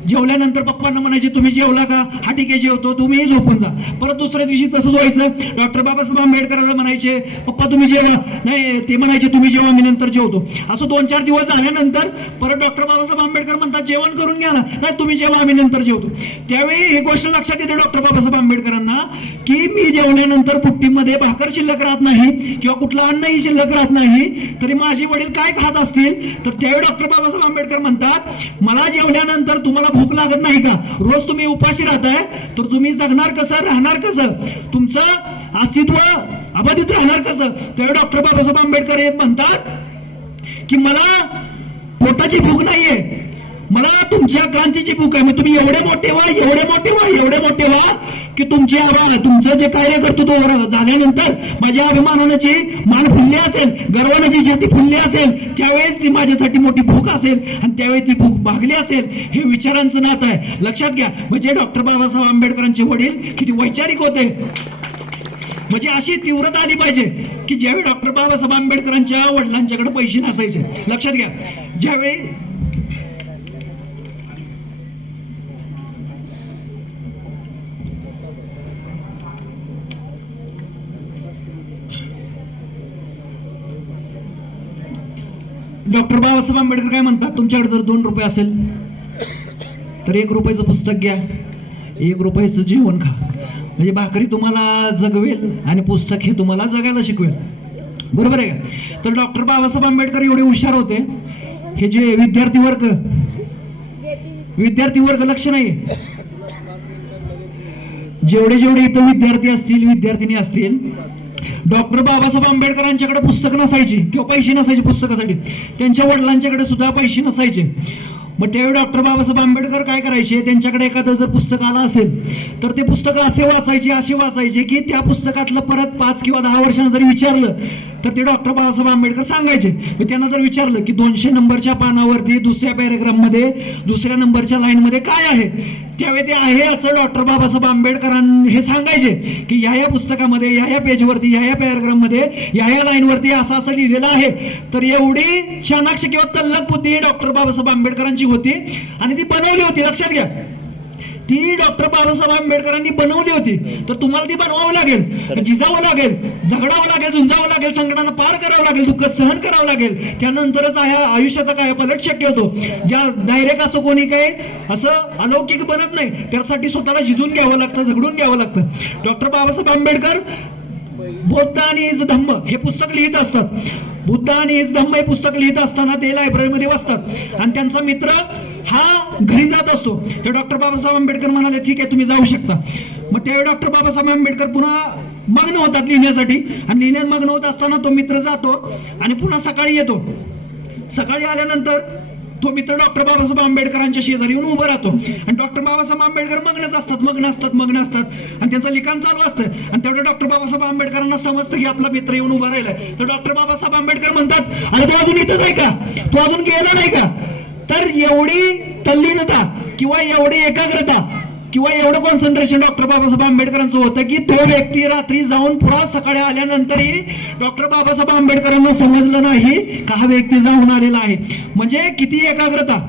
जेवल्यानंतर पप्पांना म्हणायचे तुम्ही जेवला का? हा ठीक आहे जेवतो, तुम्ही झोपून जा. परत दुसऱ्या दिवशी तसंच व्हायचं. डॉक्टर बाबासाहेब आंबेडकरांना म्हणायचे पप्पा तुम्ही जेवा, नाही ते म्हणायचे तुम्ही जेवा मी नंतर जेवतो. असं 2-4 दिवस झाल्यानंतर परत डॉक्टर बाबासाहेब आंबेडकर म्हणतात जेवण करून घ्या ना, नाही तुम्ही जेवा आम्ही नंतर जेवतो. त्यावेळी ही गोष्ट लक्षात येते डॉक्टर बाबासाहेब आंबेडकरांना की मी जेवल्यानंतर पुट्टीमध्ये भाकर शिल्लक राहत नाही किंवा कुठलं अन्नही शिल्लक राहत नाही, तरी माझे वडील काय खात असतील. तर त्यावेळी डॉक्टर बाबासाहेब आंबेडकर म्हणतात मला जेवल्यानंतर तुम्हाला भूक लागत नाही का? रोज तुम्ही उपाशी राहताय तर तुम्ही जगणार कसं, राहणार कसं, तुमचं अस्तित्व अबाधित राहणार कसं? त्यावेळी डॉक्टर बाबासाहेब आंबेडकर हे म्हणतात की मला पोटाची भूक नाहीये, मला तुमच्या क्रांतीची भूक आहे. तुम्ही एवढे मोठे व्हा, एवढे मोठे व्हा, एवढे मोठे व्हा की तुमची तुमचं जे कार्य कर्तृत्व झाल्यानंतर माझ्या अभिमानाची मान फुलली असेल, गर्वाने जी छाती फुलली असेल, त्यावेळेस ती माझ्यासाठी मोठी भूक असेल आणि त्यावेळी ती भूक भागली असेल. हे विचारांचं नातं आहे, लक्षात घ्या. म्हणजे डॉक्टर बाबासाहेब आंबेडकरांचे वडील किती वैचारिक होते, म्हणजे अशी तीव्रता आली पाहिजे की ज्यावेळी डॉक्टर बाबासाहेब आंबेडकरांच्या वडिलांच्याकडे पैसे नसायचे. लक्षात घ्या, ज्यावेळी डॉक्टर बाबासाहेब आंबेडकर काय म्हणतात, तुमच्याकडे जर 2 रुपये असेल तर 1 रुपयाचं पुस्तक घ्या, 1 रुपयाचं जेवण खा. म्हणजे भाकरी तुम्हाला जगवेल आणि पुस्तक हे तुम्हाला जगायला शिकवेल. बरोबर आहे का? तर डॉक्टर बाबासाहेब आंबेडकर एवढे हुशार होते. हे जे विद्यार्थी वर्ग लक्ष नाही, जेवढे इथं विद्यार्थी असतील, विद्यार्थिनी असतील, डॉक्टर बाबासाहेब आंबेडकरांच्याकडे पुस्तक नसायची किंवा पैसे नसायचे पुस्तकासाठी, त्यांच्या वडिलांच्याकडे सुद्धा पैसे नसायचे. मग त्यावेळी डॉक्टर बाबासाहेब आंबेडकर काय करायचे, त्यांच्याकडे एखादं जर पुस्तक आलं असेल तर ते पुस्तक असे वाचायचे की त्या पुस्तकातलं परत 5 किंवा 10 वर्षांना जरी विचारलं तर ते डॉक्टर बाबासाहेब आंबेडकर सांगायचे. मग त्यांना जर विचारलं की 200 नंबरच्या पानावरती दुसऱ्या पॅरेग्राफमध्ये दुसऱ्या नंबरच्या लाईनमध्ये काय आहे, त्यावेळी ते आहे असं डॉक्टर बाबासाहेब आंबेडकरांनी हे सांगायचे की या पुस्तकामध्ये या पेजवरती या पॅरेग्राफमध्ये या लाईनवरती असं लिहिलेलं आहे. तर एवढी चाणाक्ष किंवा तल्लख बुद्धी डॉक्टर बाबासाहेब आंबेडकरांची होती आणि ती बनवली होती. लक्षात घ्या, ती डॉक्टर बाबासाहेब आंबेडकरांनी बनवली होती. तर तुम्हाला ती बनवावं लागेल, झिजावं लागेल, झगडावं लागेल, झुंजावं लागेल, संकटांना पार करावं लागेल, दुःख सहन करावं लागेल. त्यानंतरच आयुष्याचा काय पलट शक्य होतो. ज्या डायरेक्ट असं कोणी काही असं अलौकिक बनत नाही, त्यासाठी स्वतःला झिजून घ्यावं लागतं, झगडून घ्यावं लागतं. डॉक्टर बाबासाहेब आंबेडकर बुद्ध आणि हिज धम्म हे पुस्तक लिहित असतात. बुद्ध आणि हिज धम्म हे पुस्तक लिहित असताना ते लायब्ररीमध्ये बसतात आणि त्यांचा मित्र हा घरी जात असतो. ते डॉक्टर बाबासाहेब आंबेडकर म्हणाले ठीक आहे तुम्ही जाऊ शकता. मग त्यावेळी डॉक्टर बाबासाहेब आंबेडकर पुन्हा मग्न होतात लिहिण्यासाठी आणि लिहिण्यात मग्न होत असताना तो मित्र जातो आणि पुन्हा सकाळी येतो. सकाळी आल्यानंतर तो मित्र डॉक्टर बाबासाहेब आंबेडकरांच्या शेजारी येऊन उभं राहतो आणि डॉक्टर बाबासाहेब आंबेडकर मग्न असतात आणि त्यांचं लिखाण चालू असतं. आणि तेवढं डॉक्टर बाबासाहेब आंबेडकरांना समजतं की आपला मित्र येऊन उभा राहिलाय. तर डॉक्टर बाबासाहेब आंबेडकर म्हणतात अरे तो अजून इथंच आहे का, तो अजून गेला नाही का? तर एवढी तल्लीनता किंवा एवढी एकाग्रता किंवा एवढं कॉन्सन्ट्रेशन डॉक्टर बाबासाहेब आंबेडकरांचं होतं की तो व्यक्ती रात्री जाऊन पुन्हा सकाळी आल्यानंतरही डॉक्टर बाबासाहेब आंबेडकरांना समजलं नाही का हा व्यक्ती जाऊन आलेला आहे. म्हणजे किती एकाग्रता.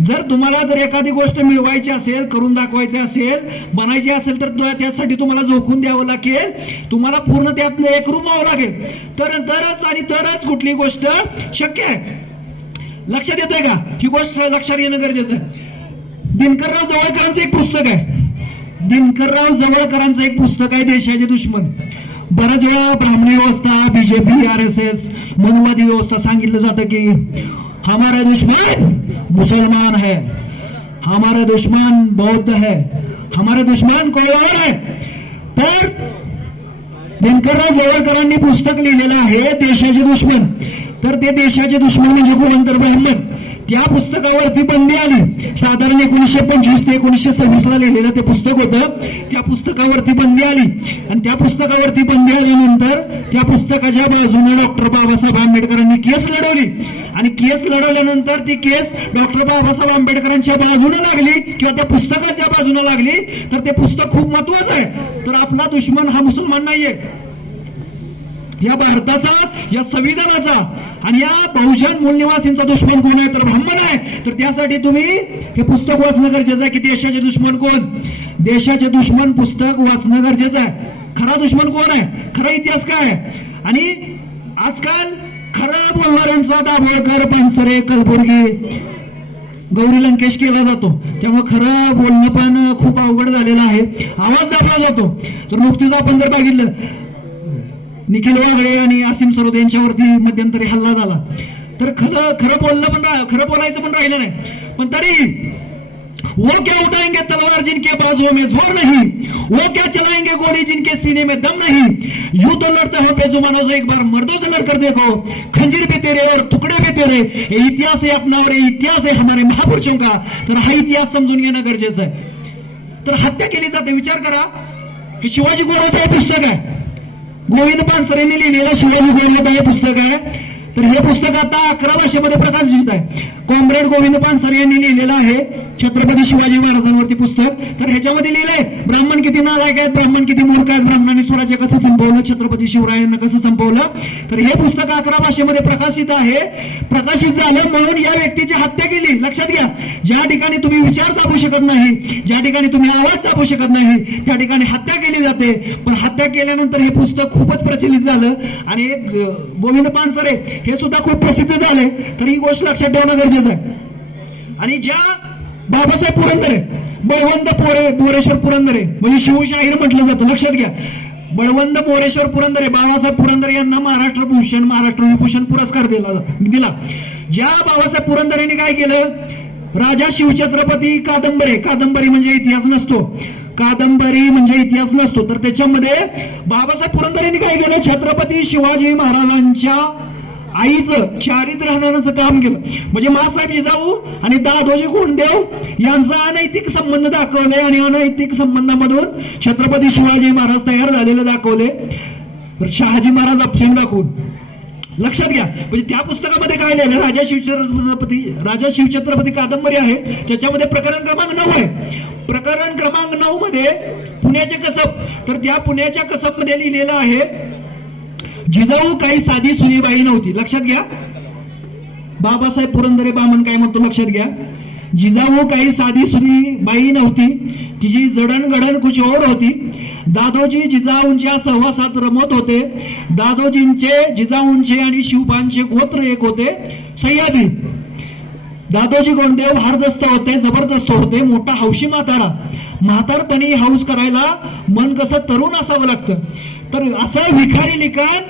जर तुम्हाला जर एखादी गोष्ट मिळवायची असेल, करून दाखवायची असेल, बनायची असेल तर त्यासाठी तुम्हाला झोकून द्यावं लागेल, तुम्हाला पूर्ण त्यातनं एकरूप व्हावं लागेल. तरच कुठली गोष्ट शक्य आहे. लक्षात येतंय का? ही गोष्ट लक्षात येणं गरजेचं आहे. दिनकरराव जवळकरांचं एक पुस्तक आहे, दिनकरराव जवळकरांचं एक पुस्तक आहे देशाचे दुश्मन. बऱ्याच वेळा ब्राह्मणी व्यवस्था, बीजेपी, RSS, मनुवादी व्यवस्था सांगितलं जातं की हमारा दुश्मन मुसलमान है, हमारा दुश्मन बौद्ध है, हमारा दुश्मन कोई और है. तर दिनकरराव जवळकरांनी पुस्तक लिहिलेलं आहे देशाचे दुश्मन. तर ते देशाचे दुश्मन म्हणजे कुलंतर ब्राह्मण. त्या पुस्तकावरती बंदी आली साधारण 1925 ते 1926 लिहिलेलं ते पुस्तक होतं. त्या पुस्तकावरती बंदी आली आणि त्या पुस्तकावरती बंदी आल्यानंतर त्या पुस्तकाच्या बाजूने डॉक्टर बाबासाहेब आंबेडकरांनी केस लढवली आणि केस लढवल्यानंतर ती केस डॉक्टर बाबासाहेब आंबेडकरांच्या बाजूने लागली किंवा त्या पुस्तकाच्या बाजूने लागली. तर ते पुस्तक खूप महत्वाचं आहे. तर आपला दुश्मन हा मुसलमान नाहीये. या भारताचा, या संविधानाचा आणि या बहुजन मूलनिवासींचा दुश्मन कोण आहे तर ब्राह्मण आहे. तर त्यासाठी तुम्ही हे पुस्तक वाचणं गरजेचं आहे की देशाचे दुश्मन कोण. देशाचे दुश्मन पुस्तक वाचणं गरजेचं आहे. खरा दुश्मन कोण आहे, खरा इतिहास काय आहे. आणि आजकाल खरं बोलणाऱ्यांचा दाभोळकर, पेनसरे, कलबुर्गी, गौरी लंकेश केला जातो. त्यामुळे खरं बोलणं पण खूप अवघड झालेलं आहे. आवाज दाबला जातो. तर नुकतीच आपण जर बघितलं निखिल वागळे आणि आसिम सरोद यांच्यावरती मध्यंतरी हल्ला झाला. तर खरं बोलायचं पण राहिलं नाही. पण तरी वो क्या उठाएंगे तलवार जिनके बाजुओं में जोर नहीं, वो क्या चलाएंगे गोली जिनके सीने में दम नहीं, यूं तो लड़ते हो बेजुबानों से एक बार मर्दों से लड़कर देखो, खंजीर भी तेरे और टुकड़े भी तेरे. ये इतिहास है अपना और ये इतिहास आहे हमारे महापुरुषों का. तर हा इतिहास समजून घेणं गरजेचं आहे. तर हत्या केली जाते. विचार करा की शिवाजी गोडबोले हे पुस्तक आहे, गोविंद पानसरेंनी लिहिलेलं शिवाजी गोडबोले हे पुस्तक आहे. तर हे पुस्तक आता 11 भाषेमध्ये प्रकाशित आहे. कॉम्रेड गोविंद पानसरे यांनी लिहिलेलं आहे छत्रपती शिवाजी महाराजांवरती पुस्तक. तर ह्याच्यामध्ये लिहिलंय ब्राह्मण किती नालायक आहेत, ब्राह्मण किती मूर्ख आहेत, ब्राह्मणांनी स्वराज्य कसं संपवलं, छत्रपती शिवरायांना कसं संपवलं. तर हे पुस्तक 11 भाषेमध्ये प्रकाशित आहे. प्रकाशित झालं म्हणून या व्यक्तीची हत्या केली. लक्षात घ्या, ज्या ठिकाणी तुम्ही विचार दाबू शकत नाही, ज्या ठिकाणी तुम्ही आवाज दाबू शकत नाही, त्या ठिकाणी हत्या केली जाते. पण हत्या केल्यानंतर हे पुस्तक खूपच प्रचलित झालं आणि गोविंद पानसरे हे सुद्धा खूप प्रसिद्ध झाले. तर ही गोष्ट लक्षात ठेवणं गरजेचं आहे. आणि ज्या बाबासाहेब पुरंदरे, बळवंत मोरेश्वर पुरंदरे म्हणजे शिवशाहीर म्हटलं जातं. लक्षात घ्या, बळवंत मोरेश्वर पुरंदरे, बाबासाहेब पुरंदरे यांना महाराष्ट्र भूषण, महाराष्ट्र विभूषण पुरस्कार दिला. ज्या बाबासाहेब पुरंदरेंनी काय केलं, राजा शिवछत्रपती कादंबरी म्हणजे इतिहास नसतो, कादंबरी म्हणजे इतिहास नसतो. तर त्याच्यामध्ये बाबासाहेब पुरंदरेंनी काय केलं, छत्रपती शिवाजी महाराजांच्या आईचं चारित्र्य हननाचं काम केलं. म्हणजे मासाहेब जिजाऊ आणि दादोजी कोंडदेव यांचा अनैतिक संबंध दाखवले आणि अनैतिक संबंधामधून छत्रपती शिवाजी महाराज तयार झालेले दाखवले, शहाजी महाराज अपशेन दाखवून. लक्षात घ्या, म्हणजे त्या पुस्तकामध्ये काय लिहिलं, राजा शिवछत्रपती कादंबरी आहे, त्याच्यामध्ये प्रकरण क्रमांक 9 आहे. प्रकरण क्रमांक 9 मध्ये पुण्याचे कसब, तर त्या पुण्याच्या कसब मध्ये लिहिलेलं आहे जिजाऊ काही साधी सुनीबाई नव्हती. लक्षात घ्या, बाबासाहेब पुरंदरे बामण काय म्हणतो लक्षात घ्या, जिजाऊ काही साधी सुनीबाई नव्हती, तिची जडणघडण कुछ और होती. दादोजी जिजाऊंच्या सहवासात रमत होते. जिजाऊंचे आणि शिवबांचे गोत्र एक होते, सह्याद्री. दादोजी कोंडदेव हारदस्त होते, जबरदस्त होते, मोठा हौशी म्हातारपणी हौस करायला मन कसं तरुण असावं लागतं. तर असं विखारी लिखाण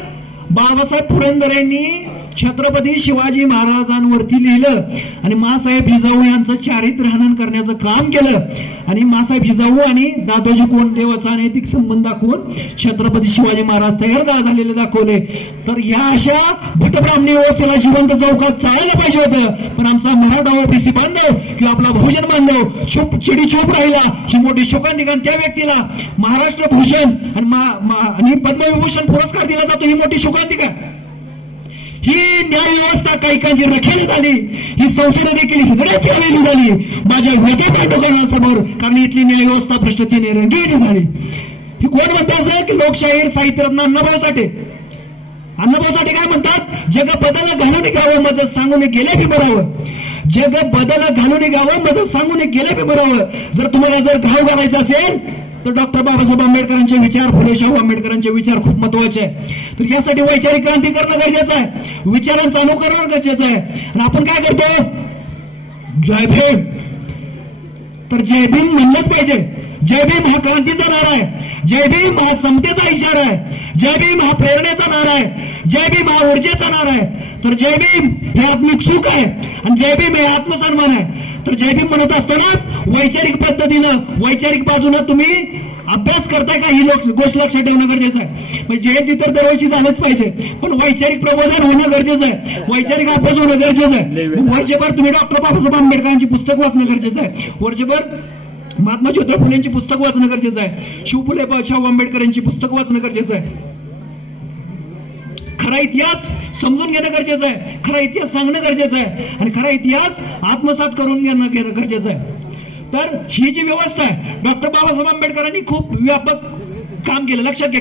बाबासाहेब पुरंदरेंनी छत्रपती शिवाजी महाराजांवरती लिहिलं आणि मासाहेब जिजाऊ यांचं चारित्र्य हनन करण्याचं काम केलं. आणि मासाहेब जिजाऊ आणि दादोजी कोंडदेवाचा अनैतिक संबंध दाखवून छत्रपती शिवाजी महाराज तयार झालेले दाखवले. तर या अशा भटब्राह्मणी व्यवस्थेला जिवंत चौकात चालायला पाहिजे होतं. पण आमचा मराठा ओबीसी बांधव किंवा आपला बहुजन बांधव चिडीचूप राहिला. ही मोठी शोकांतिका, त्या व्यक्तीला महाराष्ट्र भूषण आणि पद्मविभूषण पुरस्कार दिला जातो. ही मोठी शोकांतिका. ही न्याय व्यवस्था कैकांची रखेली झाली, ही संसद देखील हिजड्याची हवेली झाली माझ्या व्यथे पांडुरंगासमोर, कारण इथली न्याय व्यवस्था भ्रष्टतेने रंगीत झाली. ही कोण म्हणतात की लोकशाहीर साहित्यरत्न अण्णाभाऊ साठे काय म्हणतात, जग बदल घालून घ्यावं मजत सांगून गेले बी मरावं. जग बदल घालून घ्यावं मजत सांगून गेले बी मरावं. जर तुम्हाला जर घाव घालायचा असेल तर डॉक्टर बाबासाहेब आंबेडकरांचे विचार, फुले शाहू आंबेडकरांचे विचार खूप महत्वाचे आहे. तर यासाठी वैचारिक क्रांती करणं गरजेचं आहे, विचारांचं अनुकरण गरजेचं आहे. आणि आपण काय करतो, जय भीम. तर जय भीम म्हणलंच पाहिजे. जय भीम हा क्रांतीचा नारा आहे, जय भीम हा समतेचा इशारा आहे, जय भीम हा प्रेरणेचा नारा आहे, जय भीम हा ऊर्जेचा नारा आहे. तर जय भीम हे आत्मिक सुख आहे आणि जय भीम हे आत्मसन्मान आहे. तर जय भीम म्हणत असतानाच वैचारिक पद्धतीनं, वैचारिक बाजूनं तुम्ही अभ्यास करताय का, ही गोष्ट लक्षात ठेवणं गरजेचं आहे. म्हणजे जयंती तर दरवर्षी झालंच पाहिजे, पण वैचारिक प्रबोधन होणं गरजेचं आहे, वैचारिक अभ्यास होणं गरजेचं आहे. वर्षभर तुम्ही डॉक्टर बाबासाहेब आंबेडकरांची पुस्तक वाचणं गरजेचं आहे, वर्षभर महात्मा ज्योतिराव फुलेंची पुस्तक वाचणं गरजेचं आहे, शिवफुले शाहू आंबेडकरांची पुस्तक वाचणं गरजेचं आहे. खरा इतिहास समजून घेणं गरजेचं आहे, खरा इतिहास सांगणं गरजेचं आहे आणि खरा इतिहास आत्मसात करून घेणं गरजेचं आहे. तर ही जी व्यवस्था आहे, डॉक्टर बाबासाहेब आंबेडकरांनी खूप व्यापक काम केलं. लक्षात घ्या,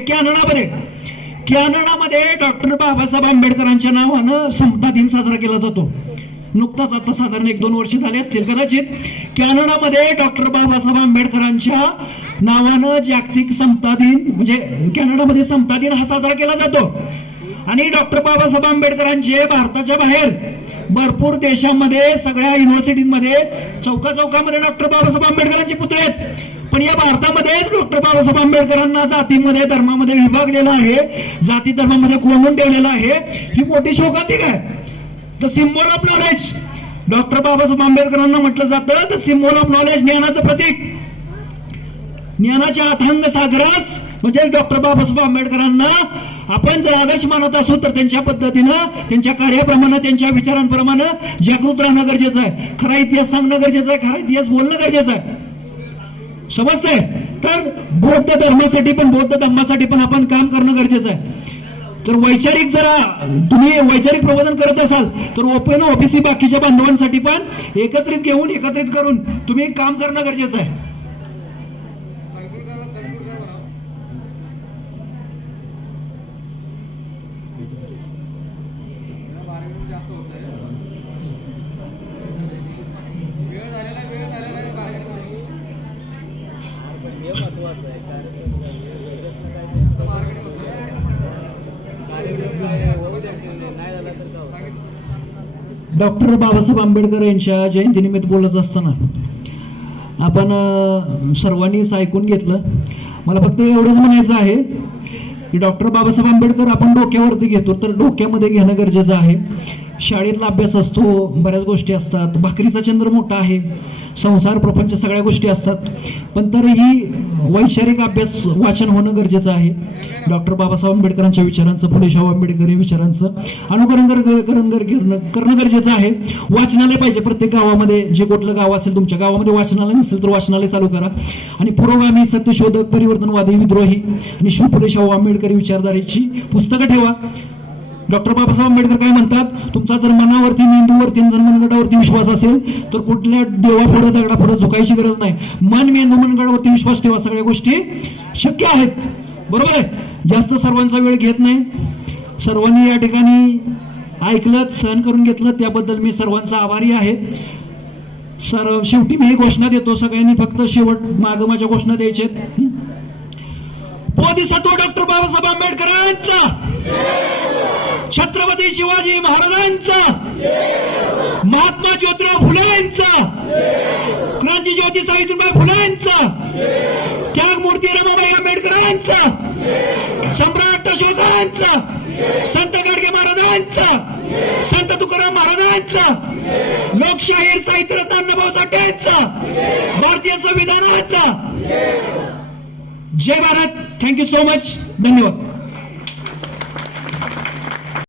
कॅनडामध्ये डॉक्टर बाबासाहेब आंबेडकरांच्या नावानं समता दिन साजरा केला जातो. नुकताच आता साधारण 1-2 वर्ष झाले असतील कदाचित. कॅनडामध्ये डॉक्टर बाबासाहेब आंबेडकरांच्या नावानं जागतिक समता दिन म्हणजे कॅनडामध्ये समता दिन हा साजरा केला जातो. आणि डॉक्टर बाबासाहेब आंबेडकरांचे भारताच्या बाहेर भरपूर देशांमध्ये सगळ्या युनिव्हर्सिटीमध्ये चौकामध्ये डॉक्टर बाबासाहेब आंबेडकरांचे पुतळे आहेत. पण या भारतामध्येच डॉक्टर बाबासाहेब आंबेडकरांना जातीमध्ये धर्मामध्ये विभागलेलं आहे, जाती धर्मामध्ये कोंडून ठेवलेलं आहे. ही मोठी शोकांतिक आहे. The symbol of knowledge doctor Babasaheb आंबेडकरांना म्हटलं जातं द सिम्बॉल ऑफ नॉलेज, ज्ञानाचं प्रतीक. ज्ञानाच्या अथांग सागरास म्हणजे डॉक्टर बाबासाहेब आंबेडकरांना आपण जर आदर्श मानत असू तर त्यांच्या पद्धतीनं, त्यांच्या कार्याप्रमाणे, त्यांच्या विचारांप्रमाणे जागृत राहणं गरजेचं आहे. खरा इतिहास सांगणं गरजेचं आहे, खरा इतिहास बोलणं गरजेचं आहे. समजतंय? तर बौद्ध धर्मासाठी पण, बौद्ध धर्मासाठी पण आपण काम करणं गरजेचं आहे. तर वैचारिक जरा तुम्ही वैचारिक प्रबोधन करत असाल तर ओपन ओबीसी बाकीच्या बांधवांसाठी पण एकत्रित करून तुम्ही काम करणं गरजेचं आहे. डॉक्टर बाबासाहेब आंबेडकर यांच्या जयंतीनिमित्त बोलत असताना आपण सर्वांनीच ऐकून घेतलं. मला फक्त एवढंच म्हणायचं आहे की डॉक्टर बाबासाहेब आंबेडकर आपण डोक्यावरती घेतो तर डोक्यामध्ये घेणं गरजेचं आहे. शाळेतला अभ्यास असतो, बऱ्याच गोष्टी असतात, भाकरीचा चंद्र मोठा आहे, संसार प्रपंच सगळ्या गोष्टी असतात, पण तरीही वैचारिक अभ्यास वाचन होणं गरजेचं आहे. डॉक्टर बाबासाहेब आंबेडकरांच्या विचारांचं, फुले शाहू आंबेडकरी विचारांचं अनुकरण करणं गरजेचं आहे. वाचनालय पाहिजे प्रत्येक गावामध्ये. जे कुठलं गाव असेल तुमच्या गावामध्ये वाचनालय नसेल तर वाचनालय चालू करा. आणि पुरोगामी, सत्यशोधक, परिवर्तनवादी, विद्रोही आणि फुले शाहू आंबेडकरी विचारधारेची पुस्तकं ठेवा. डॉक्टर बाबासाहेब आंबेडकर काय म्हणतात, तुमचा जर मनावरती, मेंदूवरती, मनगटावरती विश्वास असेल तर कुठल्या देवापुढे, दगडापुढे झुकायची गरज नाही. मन, मेंदू, मनगटावरती विश्वास ठेवा. सगळ्या गोष्टी शक्य आहेत. बरोबर आहे? जास्त सर्वांचा वेळ घेत नाही. सर्वांनी या ठिकाणी ऐकलं, सहन करून घेतलं, त्याबद्दल मी सर्वांचा आभारी आहे. शेवटी मी ही घोषणा देतो, सगळ्यांनी फक्त शेवट मागं माझ्या घोषणा द्यायच्यात. बोधिसत्व डॉक्टर बाबासाहेब आंबेडकरांचा, छत्रपती शिवाजी महाराजांचा, महात्मा ज्योतिराव फुले यांचा, क्रांती ज्योती सावित्रीबाई फुले यांचा, त्यागमूर्ती रमाबाई आंबेडकरांचा, सम्राट अशोकांचा, संत गाडगे महाराजांचा, संत तुकाराम महाराजांचा, लोकशाहीर साहित्यरत्न अण्णाभाऊ साठेंचा, भारतीय संविधानाचा. जय भारत. Thank you so much. धन्यवाद.